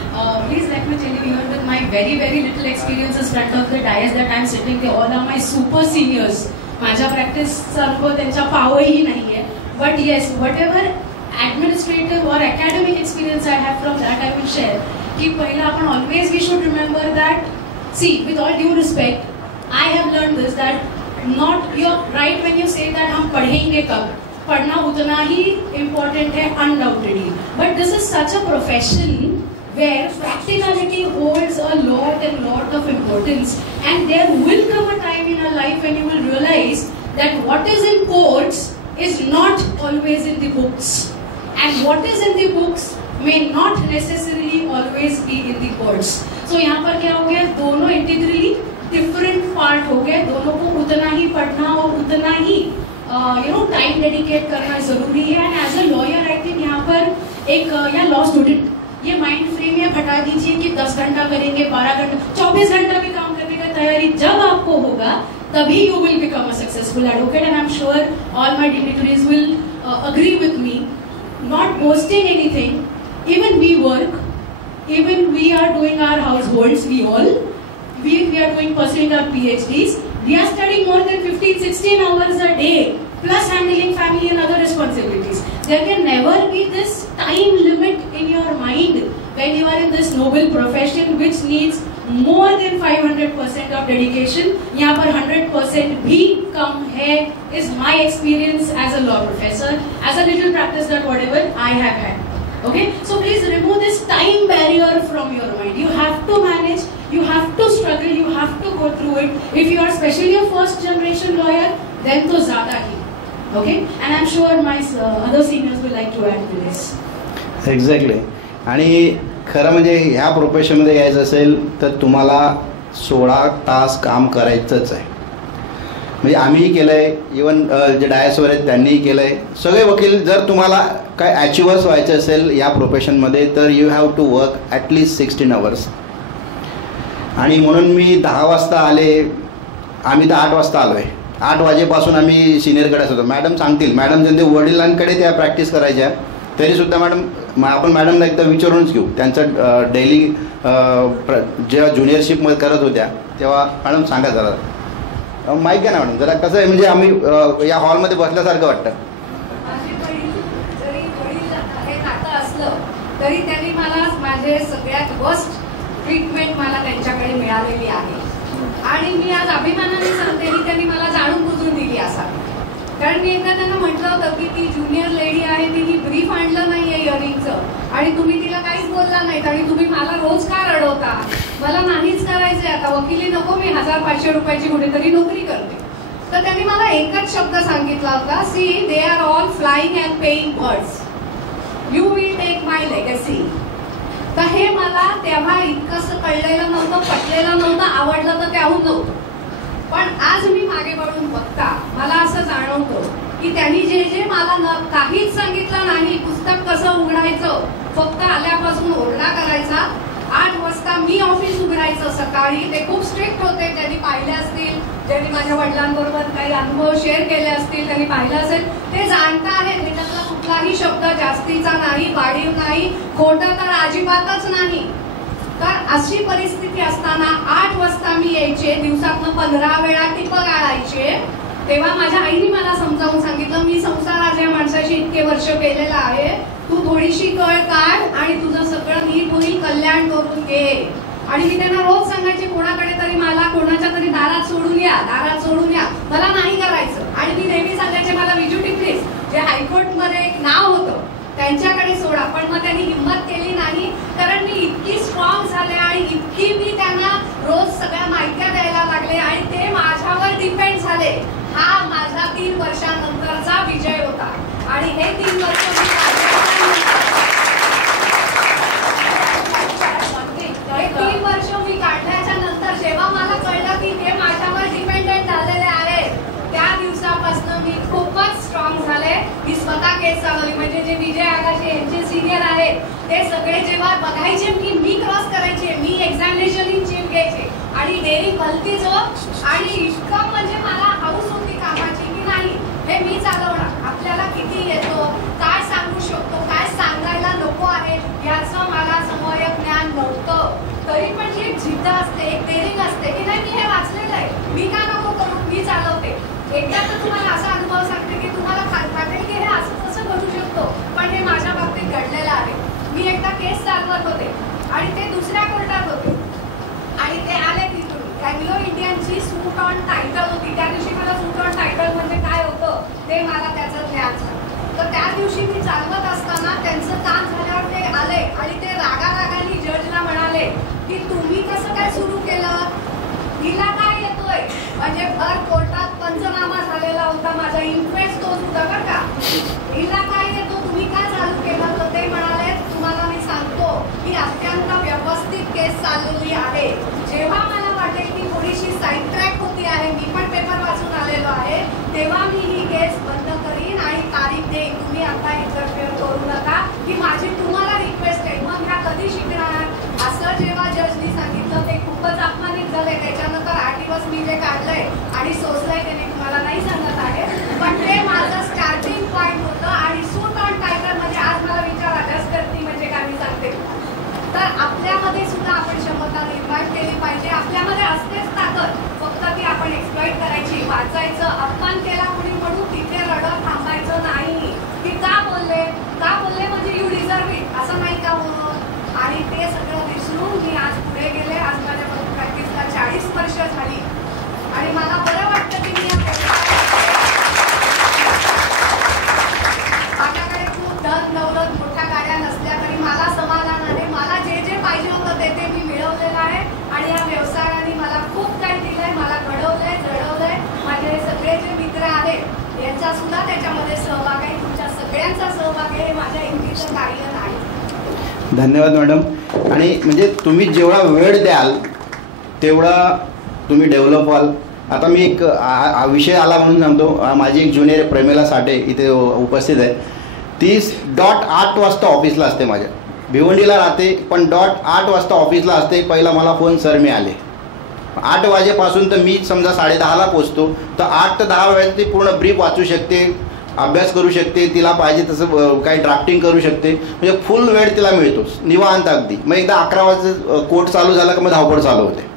Please let me tell you here with my very little experience in front of the dais that I am sitting, they all are my super seniors. माझ्या प्रॅक्टिसचा अनुभव त्यांच्या पावही नाही आहे. But yes, whatever administrative or academic experience I have from that I will share. की पहिला आपण always we should remember that, see, with all due respect, I have learned this that not you're right when you say that हम पढ़ेंगे कब. पढ़ना उतना ही important है undoubtedly. But this is such a profession where practicality holds a lot of importance, and there will come a time in your life when you will realize that what is in courts is not always in the books, and what is in the books may not necessarily always be in the courts. So यहाँ पर क्या हो गया, दोनों integrally different part हो गए, दोनों को उतना ही पढ़ना और उतना ही time dedicate करना जरूरी है. And as a lawyer I think यहाँ पर एक या law student ये माइंड फ्रेम ये हटा दीजिए कि 10 घंटा करेंगे, 12 घंटा, 24 घंटा भी काम करने का तैयारी जब आपको होगा तभी you will become a successful advocate. And I'm sure all my dignitaries will agree with me. Not boasting anything, even we work, even we are doing our households, we are doing pursuing our PhDs, we are studying more than 15-16 hours a day, plus handling family and other responsibilities. There can never be this time limit in your mind when you are in this noble profession which needs more than 500% of dedication. यहाँ पर 100% भी कम है is my experience as a law professor, as a little practice that whatever I have had. Okay, so please remove this time barrier from your mind. You have to manage, you have to struggle, you have to go through it. If you are especially a first generation lawyer, then तो ज़्यादा ही. Okay, and I'm sure my other seniors will like to add to this. Exactly. आणि खरं म्हणजे ह्या प्रोफेशनमध्ये यायचं असेल तर तुम्हाला 16 तास काम करायचंच आहे. म्हणजे आम्हीही केलं आहे, इवन जे डायसवर आहेत त्यांनीही केलं आहे. सगळे वकील, जर तुम्हाला काय अचिव्हर्स व्हायचं असेल या प्रोफेशनमध्ये तर you have to work at least 16 hours. आणि म्हणून मी 10 वाजता आले, आम्ही तर 8 वाजता आलो आहे. 8 वाजेपासून आम्ही सिनियरकडे असतो. मॅडम सांगतील, मॅडम त्यांच्या वडिलांकडे त्या प्रॅक्टिस करायच्या, तरीसुद्धा आपण मॅडमला एकदा विचारूनच घेऊ. त्यांचं डेली जेव्हा ज्युनियरशिपमध्ये करत होत्या तेव्हा मॅडम सांगा जरा माहीत आहे ना मॅडम, जरा कसं आहे म्हणजे आम्ही या हॉलमध्ये बसल्यासारखं वाटतं. माझे वडील जरी वडील हे नातं असलं तरी त्यांनी मला माझे सगळ्यात वर्स्ट ट्रीटमेंट मला त्यांच्याकडे मिळालेली आहे. आणि मी आज अभिमानाने सांगते की त्यांनी मला जाणून बुजून दिली असावी. कारण मी एकदा त्यांना म्हटलं होतं की ती ज्युनियर लेडी आहे, तिने ब्रीफ आणलं नाहीये इयरिंगचं आणि तुम्ही तिला काहीच बोलला नाहीत आणि तुम्ही मला रोज का रडवता. मला नाहीच करायचंय आता, वकिली नको, मी 1500 रुपयाची कुठेतरी नोकरी करते. तर त्यांनी मला एकच शब्द सांगितला होता, see they are all flying and paying birds, you will take my legacy. तर हे मला तेव्हा इतकंसं कळलेलं नव्हतं, पटलेलं नव्हतं, आवडलं तर त्याहून नव्हतं. पण आज मी मागे वळून बघता मला असं जाणवतं की त्यांनी जे मला काहीच सांगितलं नाही. पुस्तक कसं उघडायचं, फक्त आल्यापासून ओरडा करायचा. 8 वाजता मी ऑफिस उघडायचं सकाळी. ते खूप स्ट्रिक्ट होते. ज्यांनी पाहिले असतील, ज्यांनी माझ्या वडिलांबरोबर काही अनुभव शेअर केले असतील, त्यांनी पाहिलं असेल, ते जाणता आहेत मी त्यातला कुठलाही शब्द जास्तीचा नाही, वाढीव नाही, खोटं तर अजिबातच नाही. तर अशी परिस्थिती असताना 8 वाजता मी यायचे, दिवसातनं 15 वेळा टिप गाळायचे. तेव्हा माझ्या आईने मला समजावून सांगितलं, मी संसाराच्या माणसाशी इतके वर्ष केलेला आहे, तू थोडीशी कळ काढ आणि तुझं सगळं नीट होईल, कल्याण करून घे. आणि मी त्यांना रोज सांगायचे कोणाकडे तरी मला कोणाच्या तरी दारात सोडून या, दारात सोडून या, मला नाही करायचं. आणि मी नेहमी सांगायचे मला विजू टिपरीस जे हायकोर्टमध्ये एक नाव होतं त्यांच्याकडे सोडा. पण मग त्यांनी हिंमत केली नाही, कारण मी इतकी स्ट्रॉंग झाले आणि इतकी मी त्यांना रोज सगळ्या माहित्या द्यायला लागले आणि ते माझ्यावर डिपेंड झाले. हा माझा 3 वर्षानंतरचा विजय होता. आणि हे 3 वर्ष मी काढल्याच्या नंतर जेव्हा मला कळलं की हे माझ्यावर डिपेंडेंट झालेले आहेत, त्या दिवसापासून मी खूपच स्ट्रॉंग झाले. मी स्वतः केस चालवली. म्हणजे जे विजय आगाशे यांचे सिनियर आहेत ते सगळे जेव्हा बघायचे की मी क्रॉस करायचे, मी एक्झामिनेशन इन चीफ घ्यायचे आणि डेअरिंग भलती जो आणि इतकं म्हणजे मला हाऊस होती कामाची की नाही हे मी चालवणार. आपल्याला किती येतो, काय सांगू शकतो, काय सांगायला नको आहे याचं मला समयक ज्ञान नव्हतं. तरी पण जी एक जिद्द असते, एक डेअरिंग असते की नाही मी हे वाचलेलं आहे, मी का नको करू, मी चालवते. एकदा तर तुम्हाला असा अनुभव सांगते की तुम्हाला वाटेल की हे असं कसं घडू शकतो, पण हे माझ्या बाबतीत घडलेलं आहे. मी एकदा केस चालवत होते आणि ते दुसऱ्या कोर्टात होते आणि ते आले तिथून. अँग्लो इंडियनची सूट ऑन टायटल होती. त्या दिवशी मला सूट ऑन टायटल म्हणजे काय होतं ते मला त्याचं ज्ञान झालं. तर त्या दिवशी मी चालवत असताना त्यांचं काम झाल्यावर ते आले आणि ते रागारागाने जजला म्हणाले की तुम्ही कसं काय सुरू केलं, हिला काय येतोय. म्हणजे भर कोर्टात पंचनामा झालेला होता, माझा इन्क्वेस्ट तोच होता बरं का. हिला काय येतो, तुम्ही काय चालू केलं. तर ते म्हणाले तुम्हाला मी सांगतो की अत्यंत व्यवस्थित केस चालवली आहे. जेव्हा मला वाटेल की थोडीशी साईड ट्रॅक होती आहे, मी पण पेपर वाचून आलेलो आहे, तेव्हा मी ही केस बंद करीन आणि तारीख देईन. तुम्ही आता इंटरफेअर करू नका की माझी तुम्हाला रिक्वेस्ट आहे. मग ह्या कधी शिकणार असं जेव्हा जजनी सांगितलं ते खूपच अपमानित झाले. त्याच्यानंतर 8 दिवस मी जे काढलंय आणि सोसलंय ते मी तुम्हाला नाही सांगत आहे, पण ते माझं स्टार्टिंग पॉईंट होतं. आणि सूट ऑन टायटल म्हणजे आज मला विचारा जज करते म्हणजे काय मी सांगते. तर आपल्यामध्ये सुद्धा आपण क्षमता निर्माण केली पाहिजे. आपल्यामध्ये असतेच ताकद, फक्त ती आपण एक्सप्लॉइट करायची. वाचायचं, अपमान केला कुणी म्हणून तिथे रडत थांबायचं नाही की का बोलले म्हणजे यू डिझर्व इट असं नाही का म्हणून. आणि ते सगळं विसरून मी आज पुढे गेले. आज माझ्या प्रॅक्टिसला 40 वर्ष झाली आणि मला बरं वाटतं की मी माझ्याकडे खूप धन दौलत मोठ्या गाड्या नसल्या तरी मला समाधान आहे. मला जे जे पाहिजे होतं ते मी मिळवलेलं आहे आणि या व्यवसायाने मला खूप काही दिलंय, मला घडवलंय, जडवलंय. माझे सगळे जे मित्र आहेत यांचा सुद्धा त्याच्यामध्ये सहभाग आहे. तुमच्या सगळ्यांचा सहभाग आहे. माझ्या इंग्लिशचं कार्य नाही. धन्यवाद मॅडम. आणि म्हणजे तुम्ही जेवढा वेळ द्याल तेवढा तुम्ही डेव्हलप व्हाल. आता मी एक विषय आला म्हणून सांगतो. माझी एक ज्युनियर प्रेमिला साठे इथे उपस्थित आहे. ती .8 वाजता ऑफिसला असते. माझ्या भिवंडीला राहते पण .8 वाजता ऑफिसला असते. पहिला मला फोन सर मी आले. 8 वाजेपासून तर मी समजा 10:30ला पोचतो, तर 8 ते 10 वेळेत ती पूर्ण ब्रीफ वाचू शकते, अभ्यास करू शकते, तिला पाहिजे तसं काही ड्राफ्टिंग करू शकते. म्हणजे फुल वेळ तिला मिळतो निवांत अगदी. मग एकदा 11 वाजता कोर्ट चालू झाला की मग धावपळ चालू होते.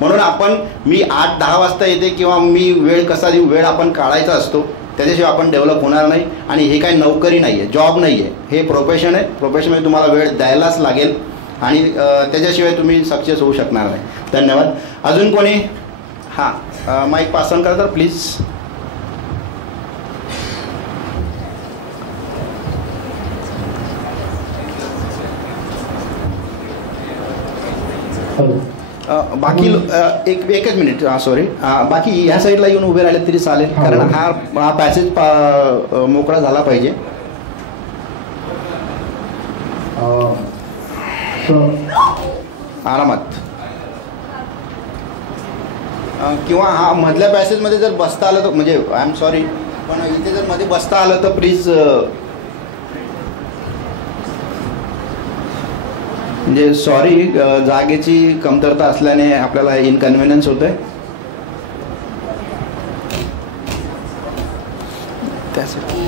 म्हणून मी 8-10 वाजता येते किंवा मी वेळ कसा देऊ, वेळ आपण काढायचा असतो. त्याच्याशिवाय आपण डेव्हलप होणार नाही. आणि हे काही नोकरी नाही आहे, जॉब नाही आहे, हे प्रोफेशन आहे. प्रोफेशनमध्ये तुम्हाला वेळ द्यायलाच लागेल आणि त्याच्याशिवाय तुम्ही सक्सेस होऊ शकणार नाही. धन्यवाद. अजून कोणी? हां, माईक पास ऑन करा तर प्लीज. बाकी एकच मिनिट, सॉरी, बाकी ह्या साईडला येऊन उभे राहिले तरी चालेल, कारण हा पॅसेज मोकळा झाला पाहिजे. आरामात. किंवा हा मधल्या पॅसेजमध्ये जर बसता आलं तर, म्हणजे आय एम सॉरी, पण इथे जर मध्ये बसता आलं तर प्लीज. म्हणजे सॉरी, जागेची कमतरता असल्याने आपल्याला इनकन्व्हिनियन्स होत आहे. त्यासाठी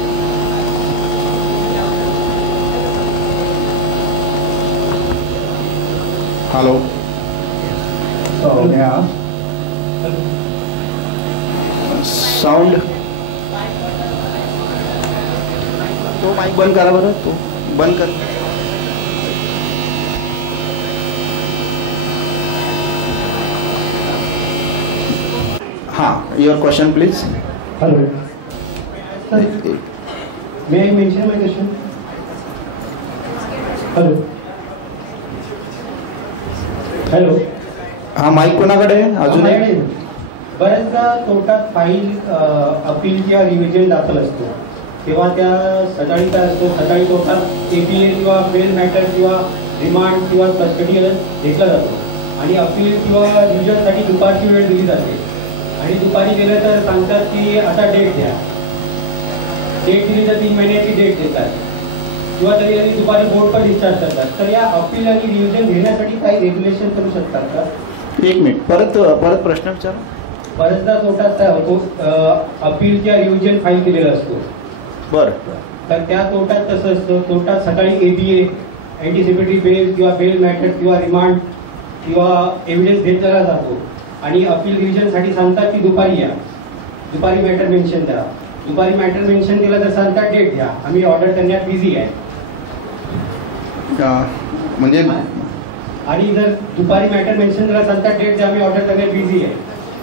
हॅलो, साऊंड तो माईक बंद करा बरं, तो बंद कर. हां, your question please. Hello. Sir, may I mention my question? Hello. Hello. हा माईक कोणाकडे आहे अजून एक? बऱ्याचदा कोर्टात फाईल अपील किंवा रिव्हिजन दाखल असतो, तेव्हा त्या सकाळी काय असतो, सकाळी कोर्टात APA किंवा बेल मॅटर किंवा रिमांड किंवा कस्टडी घेतला जातो आणि अपील किंवा रिव्हिजनसाठी दुपारची वेळ दिली जाते आणि दुपारी गेलं तर सांगतात की आता डेट द्या. डेट दिली तर 3 महिन्याची डेट देतात किंवा तरी आणि दुपारी बोर्ड पण डिस्चार्ज करतात. तर या अपील आणि रिव्हिजन घेण्यासाठी काही रेग्युलेशन करू शकतात का? एक मिनिट, परत प्रश्न विचार. बऱ्याचदा कोर्टात काय होतो, अपील किंवा रिव्हिजन फाईल केलेला असतो. बरं. तर त्या कोर्टात कसं असतं, कोर्टात सकाळी APA अँटिसिपेटरी बेल किंवा बेल मॅटर किंवा रिमांड किंवा एव्हिडन्स घेतला जातो आणि अपील रिव्हिजनसाठी सांगतात की दुपारी या, दुपारी मॅटर मेन्शन करा. दुपारी मॅटर मेन्शन केलं तर सांगतात डेट घ्या, आम्ही ऑर्डर करण्यात बिझी आहे. म्हणजे आणि जर दुपारी मॅटर मेन्शन केला सांगतात डेट द्या, आम्ही ऑर्डर करण्यात बिझी आहे.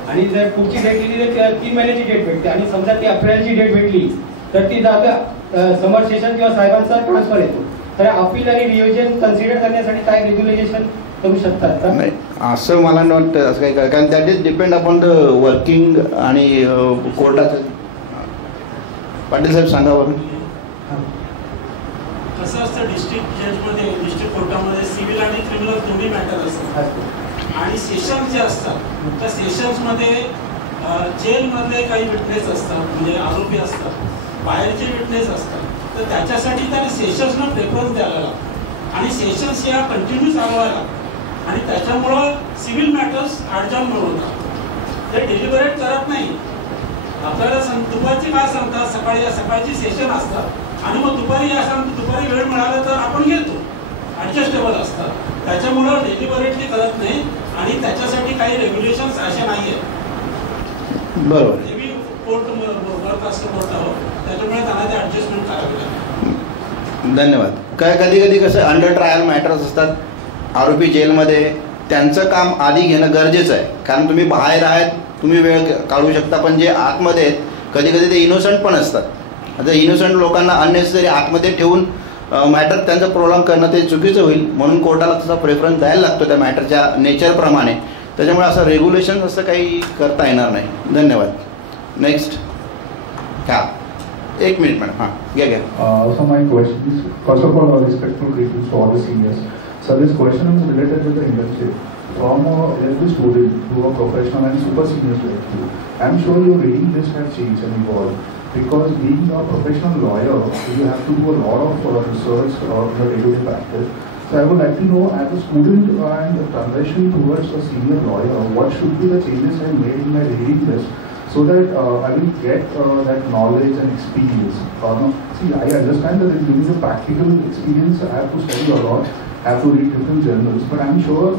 आणि जर पुढची डेट दिली तर 3 महिन्याची डेट भेटते आणि समजा ती अप्रिलची डेट भेटली तर ती जागा समर सेशन किंवा साहेबांचा ट्रान्सफर येतो. तर अपील आणि रिव्हिजन कन्सिडर करण्यासाठी काय रेग्युलेशन करू शकतात का? नाही, असं मला नाही वाटतं असं काही काय, कारण that is depend upon the working आणि कोर्टाचं. पाटील साहेब सांगा बरं. कसं असतं, डिस्ट्रिक्ट जजमध्ये, डिस्ट्रिक्ट कोर्टामध्ये सिव्हिल आणि क्रिमिनल दोन्ही मॅटर असतात आणि सेशन्स जे असतात त्या सेशन्समध्ये जेलमधले काही विटनेस असतात, म्हणजे आरोपी असतात, बाहेरचे विटनेस असतात. तर त्याच्यासाठी त्यांनी सेशन्सना प्रेफरन्स द्यायला लागतो आणि सेशन्स या कंटिन्यू चालवायला आणि त्याच्यामुळं सिव्हिल मॅटर्स अडजॉर्न होतात. ते डिलिव्हरेट करत नाही. आपल्याला दुपारची काय सांगतात, सकाळची सेशन असतात आणि मग दुपारी दुपारी वेळ मिळाला तर आपण घेतो, ॲडजस्टेबल असतात. त्याच्यामुळं डिलिव्हरेटली करत नाही आणि त्याच्यासाठी काही रेग्युलेशन्स असे नाही आहेत. बरोबर. हेवी कोर्ट वर्क असतं कोर्टावर, त्याच्यामुळे त्यांना ते ॲडजस्टमेंट करावे लागते. धन्यवाद. कधी कधी कसं अंडर ट्रायल मॅटर्स असतात, आरोपी जेलमध्ये, त्यांचं काम आधी घेणं गरजेचं आहे. कारण तुम्ही बाहेर आहेत, तुम्ही वेळ काढू शकता, पण जे आतमध्ये आहेत कधी कधी ते इनोसंट पण असतात. आता इनोसंट लोकांना अननेसेसरी आतमध्ये ठेवून मॅटर त्यांचं प्रोलॉंग करणं ते चुकीचं होईल, म्हणून कोर्टाला तसा प्रेफरन्स द्यायला लागतो त्या मॅटरच्या नेचरप्रमाणे. त्याच्यामुळे असं रेग्युलेशन असं काही करता येणार नाही. धन्यवाद. नेक्स्ट. हां, 1 मिनिट मॅडम. हां, घ्या. So my question is, first of all, respectful greetings to all the seniors. So this question is related with the internship. From a LLB student to a professional and super senior student, I'm sure your reading list has changed and evolved. Because being a professional lawyer, you have to do a lot of research in your day-to-day practice. So I would like to know, as a student and transition towards a senior lawyer, what should be the changes I made in my reading list so that I will get that knowledge and experience. See, I understand that in giving a practical experience, I have to study a lot, I have to read different journals, but I'm sure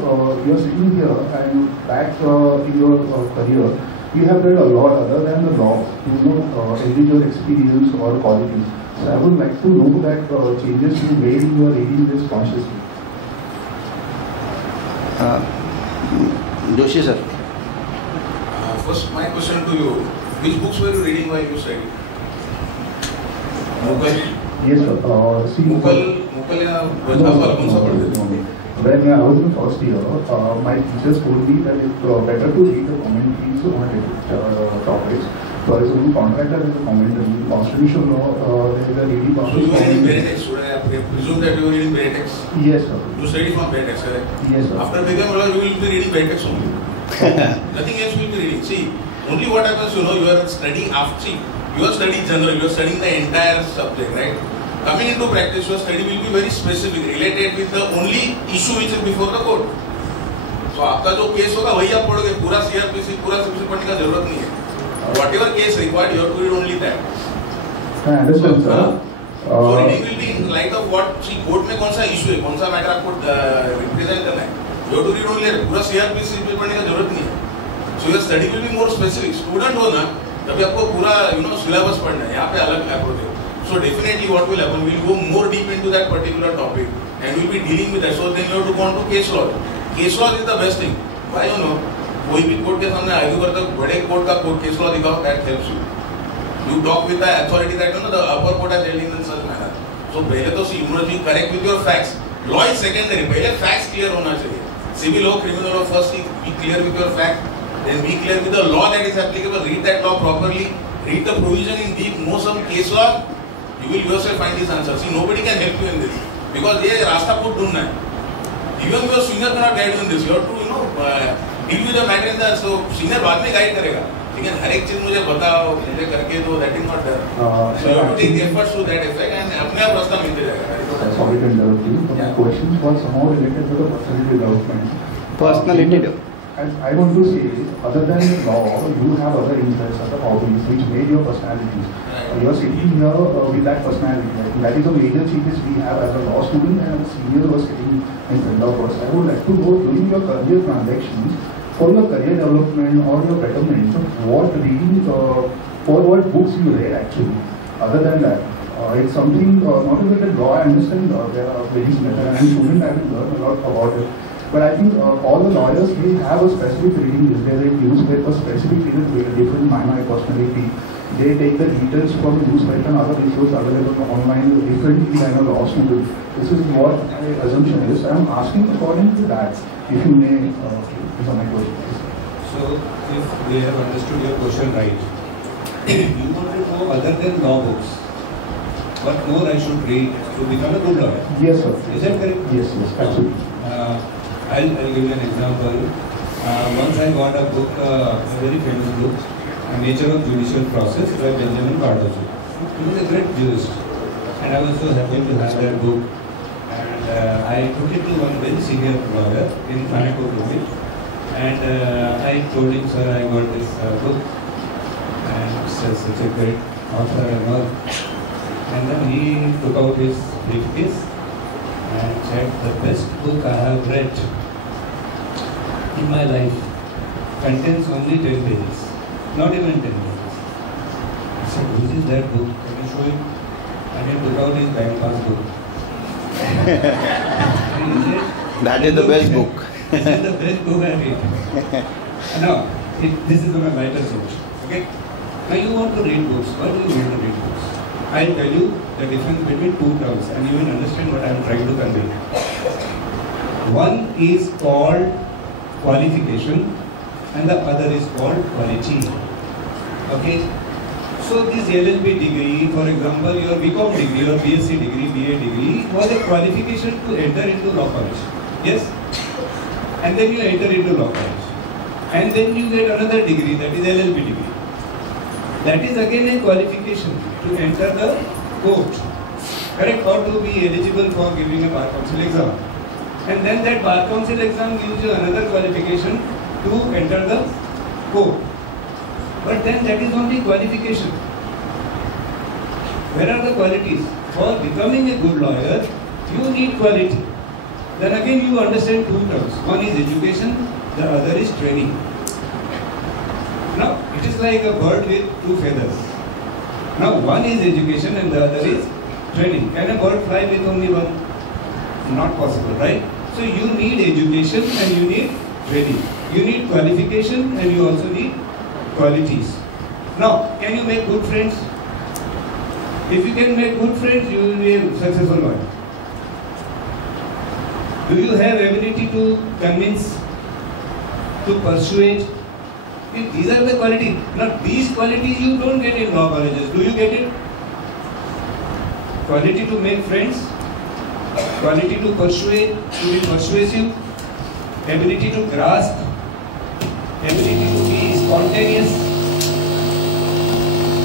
you are sitting here and back in your career, you have read a lot other than the law, individual experience or qualities. So I would like to know that changes you made in your reading list consciously. Joshi sir. First, my question to you: which books were you reading while you studied? Mughal. Yes sir. See, Mughal या वजनाफल कौन सा पढ़ते थे? When I was in first year, my teachers told me that it's better to read the commentaries on topics. So as a contractor, as a commentary, constitutional law, there is a reading of. So you were reading Beretex. Should I presume that you were reading Beretex? Yes sir. You studied from Beretex, correct? Yes sir. After becoming a lawyer, you will be reading Beretex only. Nothing else you will be reading. See, only what happens, you are studying after. See, you are studying general. You are studying the entire subject, right? Coming into practice, your study will be very specific, related with the only issue which is before the court. So आपका जो केस होगा वही आप पढ़ोगे, पूरा CRPC पूरा CPC पढ़ने का जरूरत नहीं है. Whatever case required, you have to read only that. I understand sir. So reading will be in light of what, see, court में कौन सा इशू है, कौन सा मैटर आपको रिप्रेजेंट करना है. You have to read only that. पूरा CRPC पढ़ने का जरूरत नहीं है. So your study will be more specific. Student हो ना, तभी आपको पूरा syllabus पढ़ना है. यहाँ पे अलग approach है. So definitely what will happen, we will go more deep into that particular topic and we will be dealing with that. So then you have to go on to case law. Case law is the best thing. Why कोई भी court के सामने आगे बढ़ तक बड़े court का court केस law दिखाओ, that helps you. You talk with the authority that the upper court has dealt in such manner. So पहले तो you must be correct with your facts. Law is secondary. पहले facts clear होना चाहिए. Civil law, criminal law, first be clear with your fact. Then be clear with the law that is applicable. Read that law properly. Read the provision in deep. Know some case law. You will yourself find these answers. See, nobody can help you in this because ये रास्ता खुद ढूंढना है. Even your senior cannot guide you in this. You have to deal with the matter in the so senior बाद में guide करेगा. लेकिन हर एक चीज मुझे बताओ, मुझे करके दो, that is not done. So you have to take efforts to that effect and अपने आप रास्ता मिलते जाएगा. Sorry to interrupt you, but my question was somehow related to the personality development. Personality. I want to say, other than law, you have other interests, other hobbies, which made your personality. You are sitting here with that personality. I think that is a major changes we have as a law student and a senior who are sitting in front of us. I would like to know during your career transactions, for your career development or your betterment, what reading, for what books you read actually. Other than that, it's something not related to law. I understand there are various methods, and I'm a student. I will learn a lot about it. But I think all the lawyers, they have a specific reading list. They read newspaper specifically with different minor personality. They take the details from newspaper and other resources available online differently than a law student. This is what my assumption is. I am asking according to that. If you may, these are my questions. So, if we have understood your question right, you want to know other than law books, what more I should read to become a good lawyer? Yes, sir. Is that correct? Yes, absolutely. I'll give you an example. Once I got a book, a very famous book, Nature of Judicial Process by Benjamin Cardozo. He was a great jurist, and I was so happy to have that book. And I took it to one very senior lawyer in Kaneko, and I told him, sir, I got this book, and it's such a great author and all. And then he took out his briefcase and said, the best book I have read in my life contains only 10 pages, not even 10 pages. I said, which is that book? Can you show him? And he took out his bank passbook. That is the best book. This is the best book I read. Now, this is on a lighter note. Okay? Now you want to read books. Why do you want to read books? I'll tell you the difference between two terms and you will understand what I am trying to convey. One is called qualification and the other is called quality. Okay? So this LLB degree, for example, your BCom degree or BSc degree, BA degree was a qualification to enter into law college. Yes? And then you enter into law college. And then you get another degree, that is LLB degree. That is again a qualification to enter the court. Correct? Or to be eligible for giving a bar council exam. And then that bar council exam gives you another qualification to enter the court. But then that is only qualification. Where are the qualities? For becoming a good lawyer, you need quality. Then again you understand two terms. One is education, the other is training. Now, it is like a bird with two feathers. Now, one is education and the other is training. Can a bird fly with only one? Not possible, right? So, you need education and you need training. You need qualification and you also need qualities. Now, can you make good friends? If you can make good friends, you will be a successful lawyer. Do you have ability to convince, to persuade? These are the qualities. Now, these qualities you don't get in law colleges. Do you get it? Quality to make friends, quality to persuade, to be persuasive, ability to grasp, ability to be spontaneous.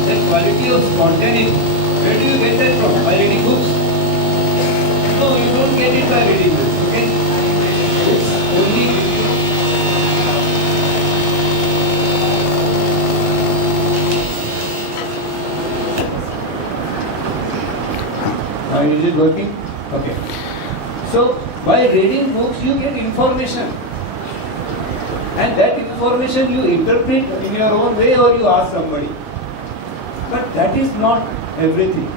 That quality of spontaneity, where do you get that from? By reading books? No, you don't get it by reading books, okay? Books only give you. Is it working? Okay. So, by reading books, you get information. And that information you interpret in your own way or you ask somebody. But that is not everything.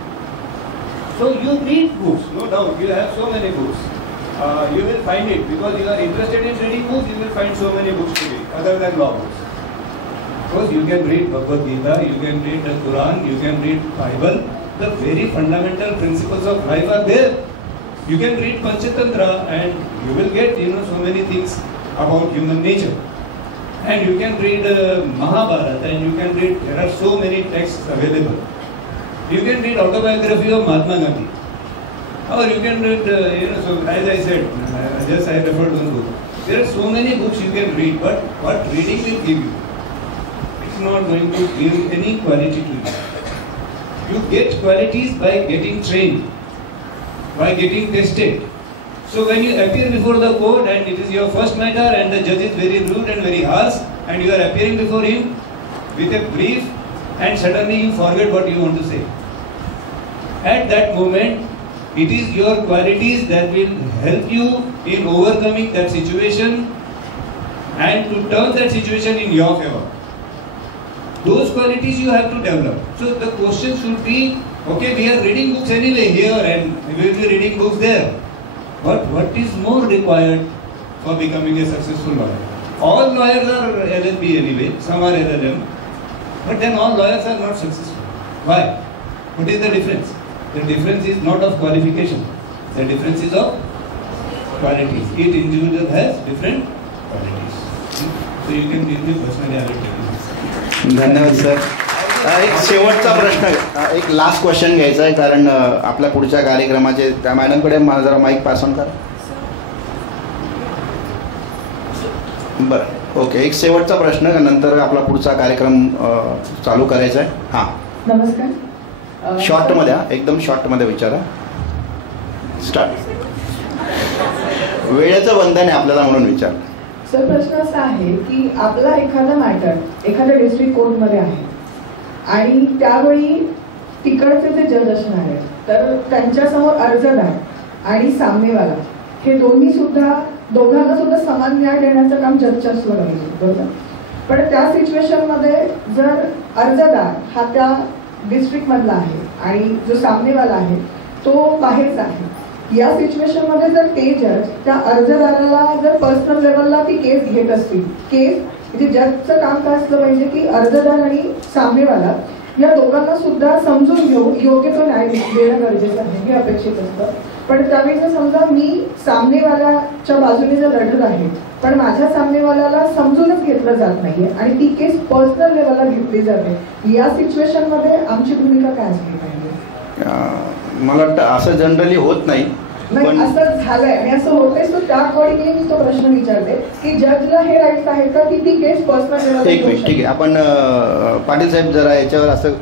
So, you need books, no doubt. You have so many books. you will find it, because you are interested in reading books, you will find so many books to read other than law books. Because you can read Bhagavad Gita, you can read the Quran, you can read Bible. The very fundamental principles of life are there. You can read Panchatantra and you will get so many things about human nature. And you can read Mahabharata, and you can read, there are so many texts available. You can read autobiography of Mahatma Gandhi. Or you can read, so as I said, just I referred one book. There are so many books you can read, but what reading will give you? It's not going to give any quality to you. You get qualities by getting trained, by getting tested. So when you appear before the court and it is your first matter and the judge is very rude and very harsh, and you are appearing before him with a brief, and suddenly you forget what you want to say. At that moment, it is your qualities that will help you in overcoming that situation and to turn that situation in your favor. Those qualities you have to develop. So the question should be, okay, we are reading books anyway here and we will be reading books there. But what is more required for becoming a successful lawyer? All lawyers are LLB anyway, some are LLM. But then all lawyers are not successful. Why? What is the difference? The difference is not of qualification. The difference is of qualities. Each individual has different qualities. So you can give me personally, I will tell you. धन्यवाद sir. एक शेवटचा प्रश्न, एक last question घ्यायचा आहे, कारण आपल्या पुढच्या कार्यक्रमाचे त्या मॅडमकडे मला जरा माईक पास ऑन करा. बरं, ओके. एक शेवटचा प्रश्न, नंतर आपला पुढचा कार्यक्रम चालू करायचा आहे. हां, नमस्कार. शॉर्टमध्ये, एकदम शॉर्टमध्ये विचारा. स्टार्ट. वेळेचं बंधन आहे आपल्याला म्हणून विचारलं. सर, प्रश्न असा आहे की आपला एखादा मॅटर एखाद्या डिस्ट्रिक्ट कोर्टमध्ये आहे आणि त्यावेळी तिकडचे जे जज असणार आहेत, तर त्यांच्यासमोर अर्जदार आणि सामनेवाला हे दोघांना सुद्धा समान न्याय देण्याचं काम जजचं असलं पाहिजे, बरोबर? पण त्या सिच्युएशनमध्ये जर अर्जदार हा त्या डिस्ट्रिक्ट मधला आहे आणि जो सामनेवाला आहे तो बाहेरचा आहे, या सिच्युएशनमध्ये जर ते जज त्या अर्जदाराला जर पर्सनल लेवलला ती केस घेत असतील, केस म्हणजे जजचं काम काय असलं पाहिजे की अर्जदार आणि सामनेवाला या दोघांना सुद्धा समजून घेऊन योग्य तो न्याय देणं गरजेचं आहे, हे अपेक्षित असतं. पण त्यावेळी जर समजा मी सामनेवाल्याच्या बाजूने जर लढत आहे पण माझ्या सामनेवाल्याला समजूनच घेतलं जात नाहीये आणि ती केस पर्सनल लेवलला घेतली जाते, या सिच्युएशन मध्ये आमची भूमिका काय असली पाहिजे? मला वाटतं असं जनरली होत नाही, पण असं झालंय आणि असं होतेच, तर त्या अकॉर्डिंगली मी तो प्रश्न विचारते की जजला हे राईट आहे का की ती केस पर्सनल लेवलला? एक मिनिट, ठीक आहे. आपण पाटील साहेब जरा याच्यावर असं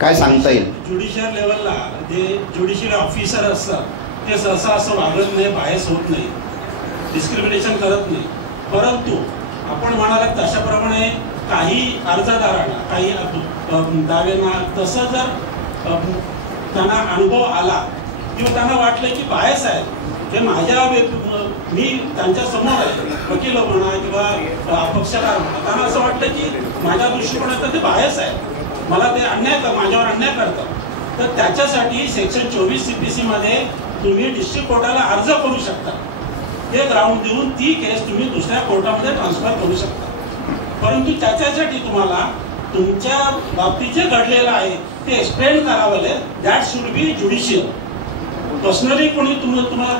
काय सांगता येईल? ज्युडिशियल लेवलला जे ज्युडिशियल ऑफिसर असतात ते सहसा असं वागत नाही, बायस होत नाही, डिस्क्रिमिनेशन करत नाही. परंतु आपण म्हणालात तशाप्रमाणे काही अर्जदारांना, काही दाव्यांना तसं जर त्यांना अनुभव आला किंवा त्यांना वाटलं की बायस आहे, हे मी त्यांच्या समोर आहे, वकील म्हणा किंवा पक्षकार म्हणा, त्यांना असं वाटलं की माझ्या दृष्टिकोनातून ते बायस आहे, मला ते माझ्यावर अन्याय करतात, तर त्याच्यासाठी सेक्शन 24 CPC मध्ये तुम्ही डिस्ट्रिक्ट कोर्टाला अर्ज करू शकता. ते ग्राउंड देऊन ती केस तुम्ही दुसऱ्या कोर्टामध्ये ट्रान्सफर करू शकता. परंतु त्याच्यासाठी तुम्हाला तुमच्या बाबतीत जे घडलेलं आहे ते एक्सप्लेन करावं लागेल. That should be judicial. Personally कोणी तुम्हाला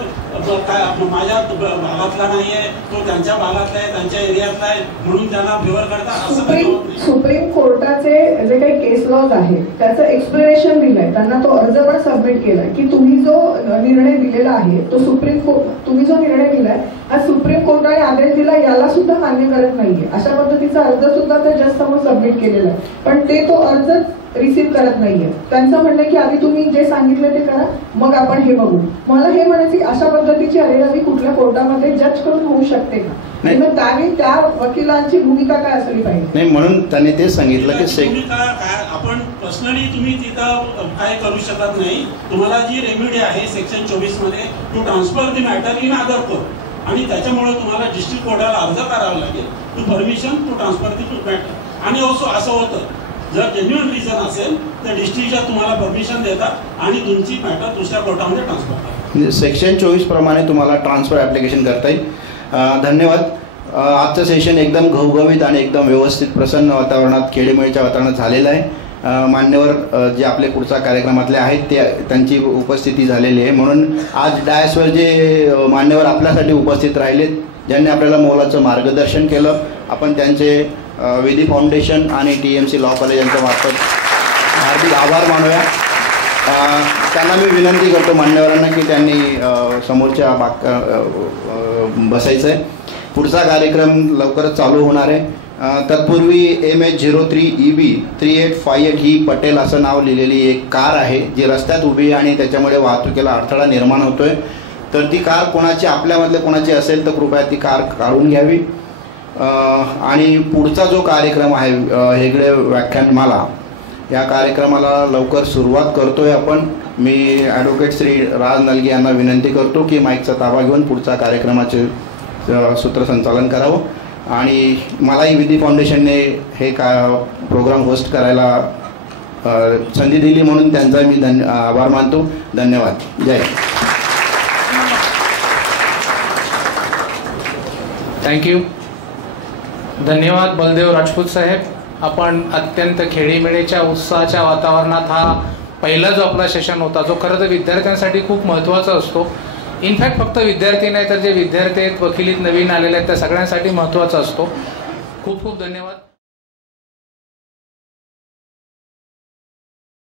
माझ्या भागातला नाहीये, तो त्यांच्या भागातला आहे, त्यांच्या एरियातला आहे म्हणून त्यांना फेवर करतात असं काही होत नाही. सुप्रीम कोर्टाचे जे काही केस लॉज आहेत त्याचं एक्सप्लेनेशन दिलंय, त्यांना तो अर्ज पण सबमिट केलाय की तुम्ही जो निर्णय दिलेला आहे तो तुम्ही जो निर्णय दिलाय हा सुप्रीम कोर्टाने आदेश दिला याला सुद्धा मान्य करत नाहीये, अशा पद्धतीचा अर्ज सुद्धा ते जज समोर सबमिट केलेला आहे. पण ते तो अर्ज रिसीव्ह करत नाहीये. त्यांचं म्हणणं की आधी तुम्ही जे सांगितलं ते करा, मग आपण हे बघू. मला हे म्हणायचं अशा पद्धतीची अरेरावी कुठल्या कोर्टामध्ये जज करून होऊ शकते का? त्यावेळी त्या वकिलांची भूमिका काय असली पाहिजे? नाही, म्हणून त्यांनी ते सांगितलं की आपण पर्सनली तुम्ही तिथं काय करू शकत नाही. तुम्हाला जी रेमेडी आहे सेक्शन 24 मध्ये to transfer the matter in other court, आणि त्याच्यामुळे तुम्हाला डिस्ट्रिक्ट कोर्टाला अर्ज करावा लागेल to permission to transfer the to matter. आणि असं होतं जर जेन्युइन रिझन असेल तर डिस्ट्रिक्टच्या तुम्हाला परमिशन देतात आणि तुमची मॅटर दुसऱ्या कोर्टामध्ये ट्रान्सफर करतात. सेक्शन 24 प्रमाणे तुम्हाला ट्रान्सफर ॲप्लिकेशन करता येईल. धन्यवाद. आजचं सेशन एकदम घवघवीत आणि एकदम व्यवस्थित प्रसन्न वातावरणात खेळीमेळीच्या वातावरणात झालेलं आहे. मान्यवर जे आपले पुढच्या कार्यक्रमातले आहेत ते त्यांची उपस्थिती झालेली आहे. म्हणून आज डायसवर जे मान्यवर आपल्यासाठी उपस्थित राहिलेत, ज्यांनी आपल्याला मोलाचं मार्गदर्शन केलं, आपण त्यांचे विधी फाउंडेशन आणि TMC लॉ कॉलेज यांच्या मार्फत हार्दिक आभार मानूया. त्यांना मी विनंती करतो मान्यवरांना की त्यांनी समोरच्या बसायचं आहे. पुढचा कार्यक्रम लवकरच चालू होणार आहे. तत्पूर्वी MH03EB 3858 ही पटेल असं नाव लिहिलेली एक कार आहे जी रस्त्यात उभी आहे आणि त्याच्यामुळे वाहतुकीला अडथळा निर्माण होतोय. तर ती कार कोणाची, आपल्यामधले कोणाची असेल तर कृपया ती कार काढून घ्यावी. आणि पुढचा जो कार्यक्रम आहे हेगडे व्याख्यानमाला, या कार्यक्रमाला लवकर सुरुवात करतोय आपण. मी ॲडव्होकेट श्री राज नलगे यांना विनंती करतो की माईकचा ताबा घेऊन पुढचा कार्यक्रमाचे सूत्रसंचालन करावं. आणि मलाही विधी फाउंडेशनने हे प्रोग्राम होस्ट करायला संधी दिली म्हणून त्यांचा मी आभार मानतो. धन्यवाद. जय. थँक्यू. धन्यवाद बलदेव राजपूत साहेब. आपण अत्यंत खेळीमेळीच्या उत्साहाच्या वातावरणात हा पहिला जो आपला सेशन होता, जो खरं तर विद्यार्थ्यांसाठी खूप महत्त्वाचा असतो. इनफॅक्ट फक्त विद्यार्थी नाही तर जे विद्यार्थी आहेत, वकिलीत नवीन आलेले आहेत, त्या सगळ्यांसाठी महत्त्वाचा असतो. खूप खूप धन्यवाद.